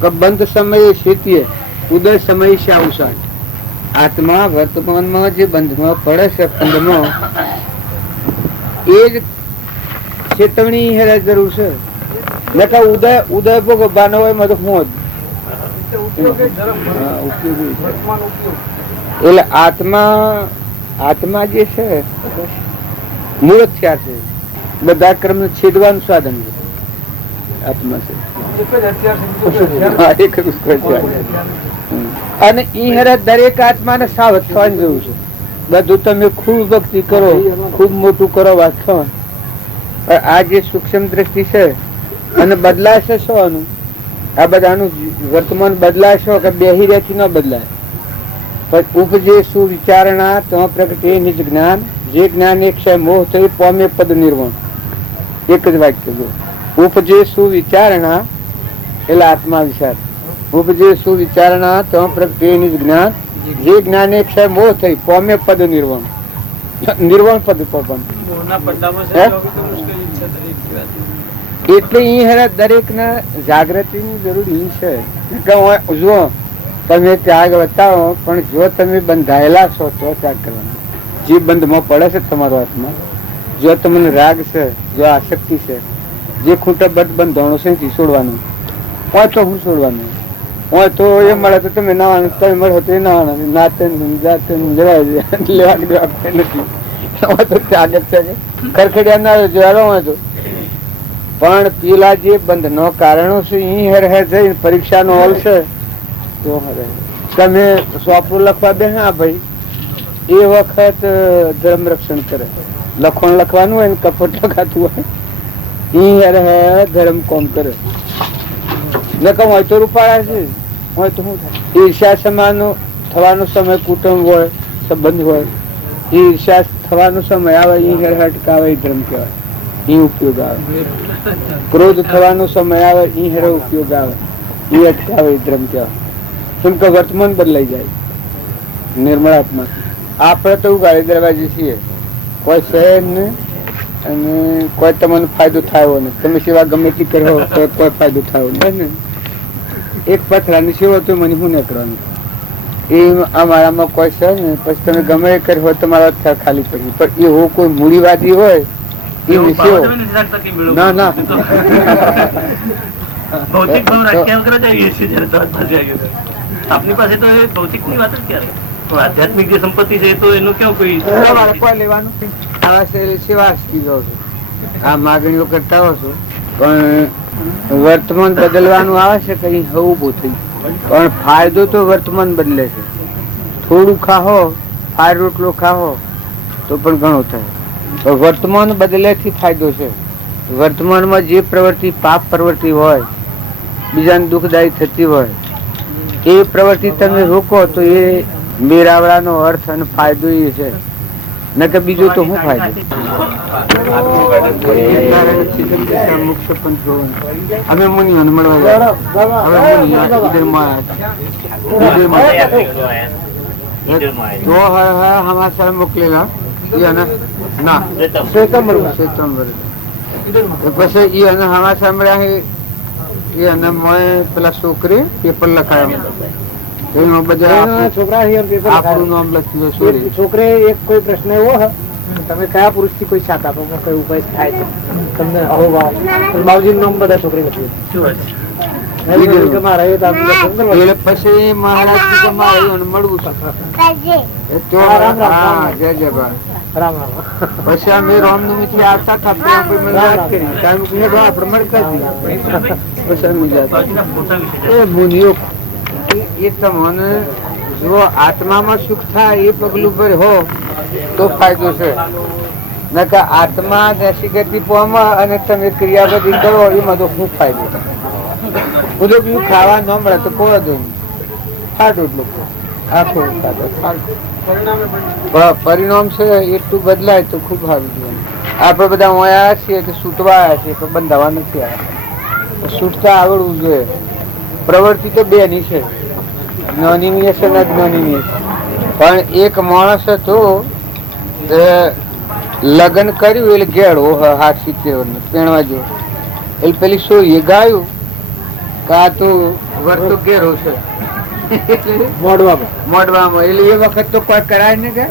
કે બંધ સમયે શેતીએ ઉદય સમય છે અવસાન. આત્મા વર્તમાનમાં જે બંધમાં પડે છે બંધમાં એ જ ચેતવણી હેરા જરૂર છે. નકા ઉદય ભોગવવાનો હોય મત હું એટલે આત્મા જે છે મૂળ થયા છે, બધા કર્મ છેદવાનું સાધન છે આત્મા છે. અને દરેક આત્માને સાવધ થવાની જરૂર છે. બધું તમે ખૂબ ભક્તિ કરો, ખૂબ મોટું કરો વાંચો, આ જે સૂક્ષ્મ દ્રષ્ટિ છે અને બદલાય છે શું? આ બધાનું વર્તમાન બદલાય છે કે બેહી રહેથી ન બદલાય. પણ ઉપજે શું વિચારણા તો પ્રગટે નિજ જ્ઞાન, જે જ્ઞાન એક છે મોહ થઈ પામે પદ નિર્વાણ. એક જ વાક્ય જો ઉપજે શું વિચારણા એટલે આત્મા વિચાર. ઉપજે શું વિચારણા તો પ્રગટે નિજ જ્ઞાન, જે જ્ઞાન એક છે મોહ થઈ પામે પદ નિર્વાણ. નિર્વાણ પદ પામ એટલે દરેક ના જાગૃતિ ની જરૂર છે. જો તમે ત્યાગ બતાવો પણ જો તમે બંધાયેલા છો તો ત્યાગ કરવાનો. જે બંધમાં પડે છે તમારો આત્મા, જો તમને રાગ છે, જો આસક્તિ છે, જે ખૂટા બંધાણો છે છોડવાનું હોય તો હું છોડવાનું હોય તો એ મળે તો તમે નાવાનું, તમે મળે તો એ નાવાનું, નાતે જાતે લેવા દેવા નથી તો ત્યાગ જ છે. ખરખડિયા ના જવાનો હોય તો પણ પેલા જે બંધનો કારણો છે એ હે જઈને પરીક્ષાનો હોલ છે તો તમે સોપરું લખવા બે હા ભાઈ એ વખત ધર્મ રક્ષણ કરે. લખણ લખવાનું હોય ને કપટ લખાતું હોય એ ધર્મ કોમ કરે. નકમ હોય તો રૂપાળા છે, હોય તો શું થાય? ઈર્ષા સમાનો થવાનો સમય કુટુંબ હોય, સંબંધ હોય, ઈર્ષા થવાનો સમય આવે એ અટકાવે એ ધર્મ કહેવાય, એ ઉપયોગ આવે. ક્રોધ થવાનો સમય આવે એ હેરો ઉપયોગ આવે, એ અટકાવે એ ધર્મ કહેવાય. કેમ કે વર્તમાન બદલાઈ જાય. નિર્મળ આત્મા આપણે તો ઉગાડી દરવાજે છીએ, કોઈ શહેર ને અને કોઈ તમને ફાયદો થયો ને તમે સેવા ગમે એટલી કરો તો કોઈ ફાયદો થયો ને. એક પથરાની સેવા તો મને શું નહીં કરવાનું એ અમારામાં કોઈ છે ને પછી તમે ગમે એ કર્યો હોય તમારા ખાલી પડી. પણ એવો કોઈ મૂડીવાદી હોય એ સેવા ના ના આપની પાસે તો ભૌતિક ની વાત જ ક્યારે, આધ્યાત્મિક જે સંપત્તિ છે તો એનું કેવું કોઈ લેવાનું સેવા આ માગણીઓ કરતા હો છો પણ વર્તમાન બદલવાનું આવે છે કઈ હવે ઉભું થયું પણ ફાયદો તો વર્તમાન બદલે છે. થોડું ખાહો, ફાર રોટલો ખાહો તો પણ ઘણો થાય. વર્તમાન બદલેથી ફાયદો છે. વર્તમાનમાં જે પ્રવૃત્તિ પાપ પ્રવૃત્તિ હોય, બીજાને દુઃખદાયી થતી હોય, એ પ્રવૃત્તિ તમે રોકો તો એ મેરાવડાનો અર્થ અને ફાયદો એ છે, ન કે બીજો તો શું ફાયદો. અમે મુનિઓને મળવા હમાસા મોકલેલા ના શ્વેતંબર પછી એ અને હવા સાંભળ્યા એ અને મોએ પેલા છોકરી પેપર લખાયા એમાં બધા છોકરા આપણું નામ લખ્યું. છોકરે એક કોઈ પ્રશ્ન એવો હે, તમે કયા પુરુષ થી કોઈ શાક આપો કઈ ઉપાય થાય છે તમને બાબુજી નામ બધા છોકરી લખ્યું. પછી મહારાજ મળવું જય જય બા. પછી અમે રામનવમી થી આવતા હતા આપડે મળતા એ મુનિઓ એ તમને જો આત્મામાં સુખ થાય એ પગલું પર હો તો ફાયદો છે, ન કે આત્મા નસીગતિ પામવા અને તમે ક્રિયા બધી કરો એમાં તો શું ફાયદો. બધું બીજું ખાવા ન મળે તો કોઈ દો ખાધું લોકો આખો પરિણામ છે એટલું બદલાય તો ખુબ સારું. આપડે બધા આવ્યા છીએ તો છૂટવા આવ્યા છીએ પણ બંધાવા નથી આવ્યા. છૂટતા આવડવું જોઈએ. પ્રવૃત્તિ તો બે ની છે, જ્ઞાનીની છે ને અજ્ઞાનીની છે. પણ એક માણસ હતો લગ્ન કર્યું એટલે ઘેડો 60-70 પેણવા જો એટલે પેલી સોઈએ ગાયું કા તો વર્તો ઘેરો છે મોડવામાં એટલે એ વખત તો કોઈ કરાય ને કે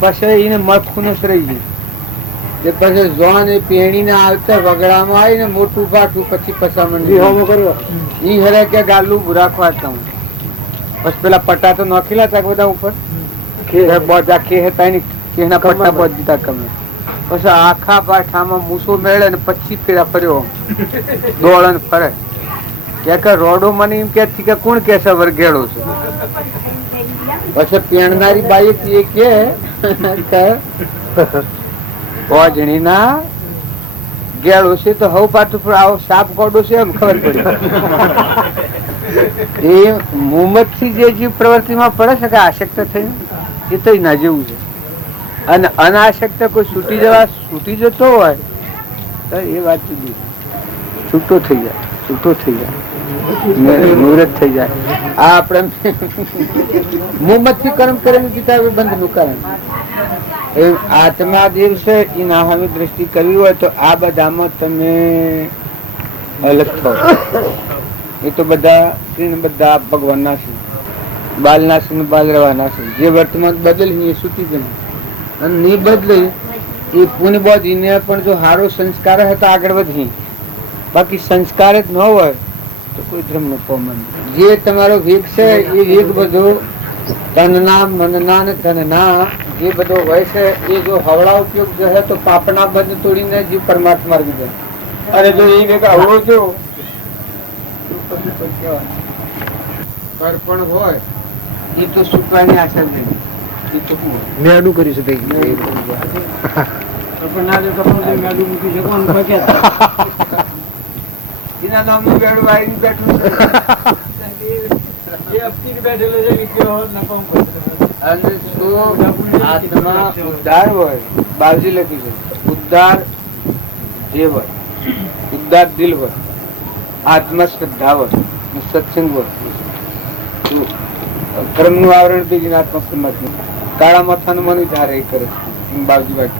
પછી એને મરખું જ રહી ગયું. પછી જોન એ પેણી ને આવતા વગડામાં આવી ને મોટું પાઠું પછી પસામણ ઈ હરે કે ગાલું રાખવા હતા. પછી પેલા પટ્ટા તો નોખેલા હતા બધા ઉપર બધા ખે હતા એના પટ્ટા બધ દીધા કમે. પછી આખા પાઠામાં મૂસો મેળે ને પછી ફેરા ફર્યો દોડન ફરે કે રોડો મને એમ કે કોણ કે છે વરઘેડો છે. પછી પેણનારી બાઈ કે ઓજણી ના ગેડો છે તો હવ પાછું આવો સાપ ગોડો છે એમ ખબર પડી. એ મોહમ્મદ થી જે જીવ પ્રવૃત્તિમાં પડે છે કે આસક્ત થઈ એ તો ના જેવું છે. અને અનાસક્ત કોઈ છૂટી જતો હોય તો એ વાત જુદી, છૂટો થઈ જાય મુહૂર્ત થઈ જાય. આ આપણે મોહમ્મદ થી કર્મ કરેલું ગીતા બંધ નું કારણ આત્મા દેવ છે એના સામે દ્રષ્ટિ કરવી હોય તો આ બધામાં તમે અલગ થાવ. એ તો બધા ભગવાનના છે, બાલના છે બાલ રહેવાના છે. જે વર્તમાન બદલી એ છૂટી ગયું અને નહીં બદલે એ પુણ્ય બોધ એને પણ જો સારો સંસ્કાર હતો આગળ વધી. બાકી સંસ્કાર જ ન હોય તો કોઈ ધર્મ નો પમન. જે તમારો વેગ છે એ વેગ બધો તનના મનના ને ધનના જે બધો હોય છે એ જો હવળા ઉપયોગ જો હે તો પાપના બંધ તોડીને જીવ પરમાત્મા માર્ગ જાય. અને જો એ વેગ હવળો જો પણ હોય એ તો છૂટવાની આશા નહીં. એ તો મેડું કરી શકે મેડું મૂકી શકો એના નામનું મેડું વાળી બેઠું આત્મા ઉદ્ધાર હોય. બાવજી લખ્યું છે ઉદ્ધાર જે હોય, ઉદ્ધાર દિલ હોય, આત્મા શ્રદ્ધા હોય, સત્સંગ હોય. કર્મ નું આવરણ થઈ ગયું આત્મા પરમાત્મા. કાળા માથાનું મન ધારે કરે છે બાવજી વાત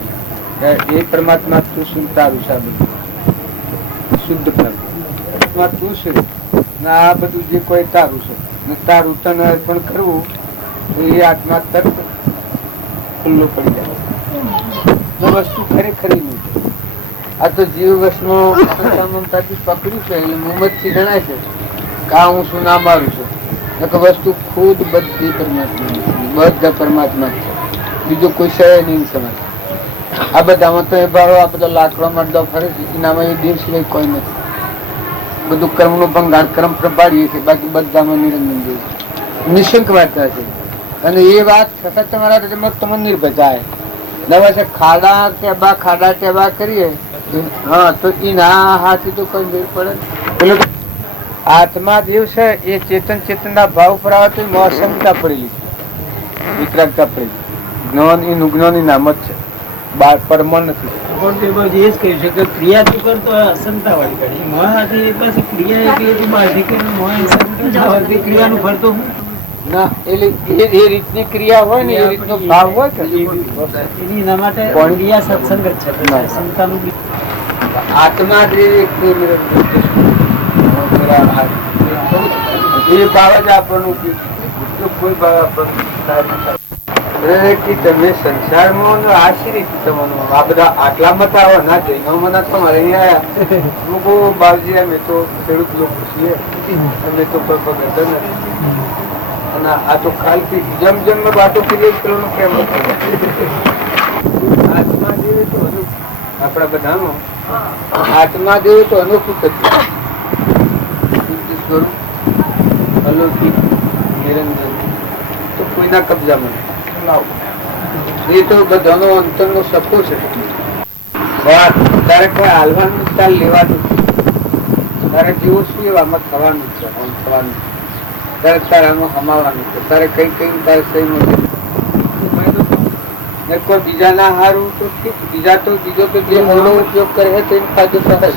એ પરમાત્મા તું શું તારું સાબિત શુદ્ધ પરમાત્મા તું છે ને આ બધું જે કોઈ તારું છે ને તારું તને અર્પણ કરવું એ આત્મા તરત ખુલ્લો પડી જાય. વસ્તુ ખરેખર નહીં. આ તો જીવ વસમોથી પકડ્યું છે એટલે મોહમ્મદ થી ગણાય છે કે હું શું ના મારું છું. વસ્તુ ખુદ બધી પરમાત્મા, બધા પરમાત્મા છે, બીજો કોઈ છે નહીં સમજ. આ બધામાં તો એ ભારો આ બધા લાકડો મરદો ફરે છે એનામાં એ દેવ સિવાય કોઈ નથી. બધું કર્મ નું ભંગાણ કર્મ પ્રભાડીએ છીએ. બાકી બધામાં નિરંજન દેવ નિશંક વાર્તા છે. અને એ વાત છતાં તમારા તમને નિર્ભર થાય નવા છે ખાડા ટેબા કરીએ હા તો એ ના હાથી તો કઈ મેળ પડે ને. પેલું આત્મા દેવ છે એ ચેતન ના ભાવ પર આવે તો એમાં અસંગતા પડેલી છે, વિતરાગતા પડેલી. જ્ઞાન એ નામ જ છે, પરમાણ નથી. પણ તે બાજુ એ જ કહ્યું છે કે ક્રિયા તું કરતો હોય અસંતા વાળી કરી મોહ હાથી પાછી ક્રિયા એ કે બહારથી કરીને મોહ અસંતા વાળી ક્રિયાનું ફરતો હું ના એટલે એ રીતની ક્રિયા હોય ને એ રીતનો ભાવ હોય કે એની એના માટે ક્રિયા સત્સંગ જ છે અસંતાનું બી આત્મા જે એ ભાવ જ આપણને ઉપયોગી, કોઈ ભાવ આપણને તમે સંસારમાં આ શી રીતે તમારું આ બધા આટલા મત આવો ના જૈનોમાં ના તમારે અહીંયા આવ્યા લોકો બાવજી અમે તો ખેડૂત લોકો છીએ અમે તો કોઈ પગડ નથી અને આ તો ખાલી જેમ વાતો કરીએ પેલું કેમ આત્મા જેવી તો આપણા બધામાં આત્મા જેવું તો અનોખું થતું અલૌકિક નિરંજન તો કોઈના કબજામાં એ તો બધાનો અંતરનો સપો છે. તારે કોઈ હાલવાનું ચાલ લેવાનું તારે જેવું શું એવામાં થવાનું છે થવાનું તારે આમાં હમાવાનું છે તારે કઈ તારે સહી નથી કોઈ બીજા ના હારું તો બીજો તો જે મોડો ઉપયોગ કરે છે તેનો ફાયદો થાય.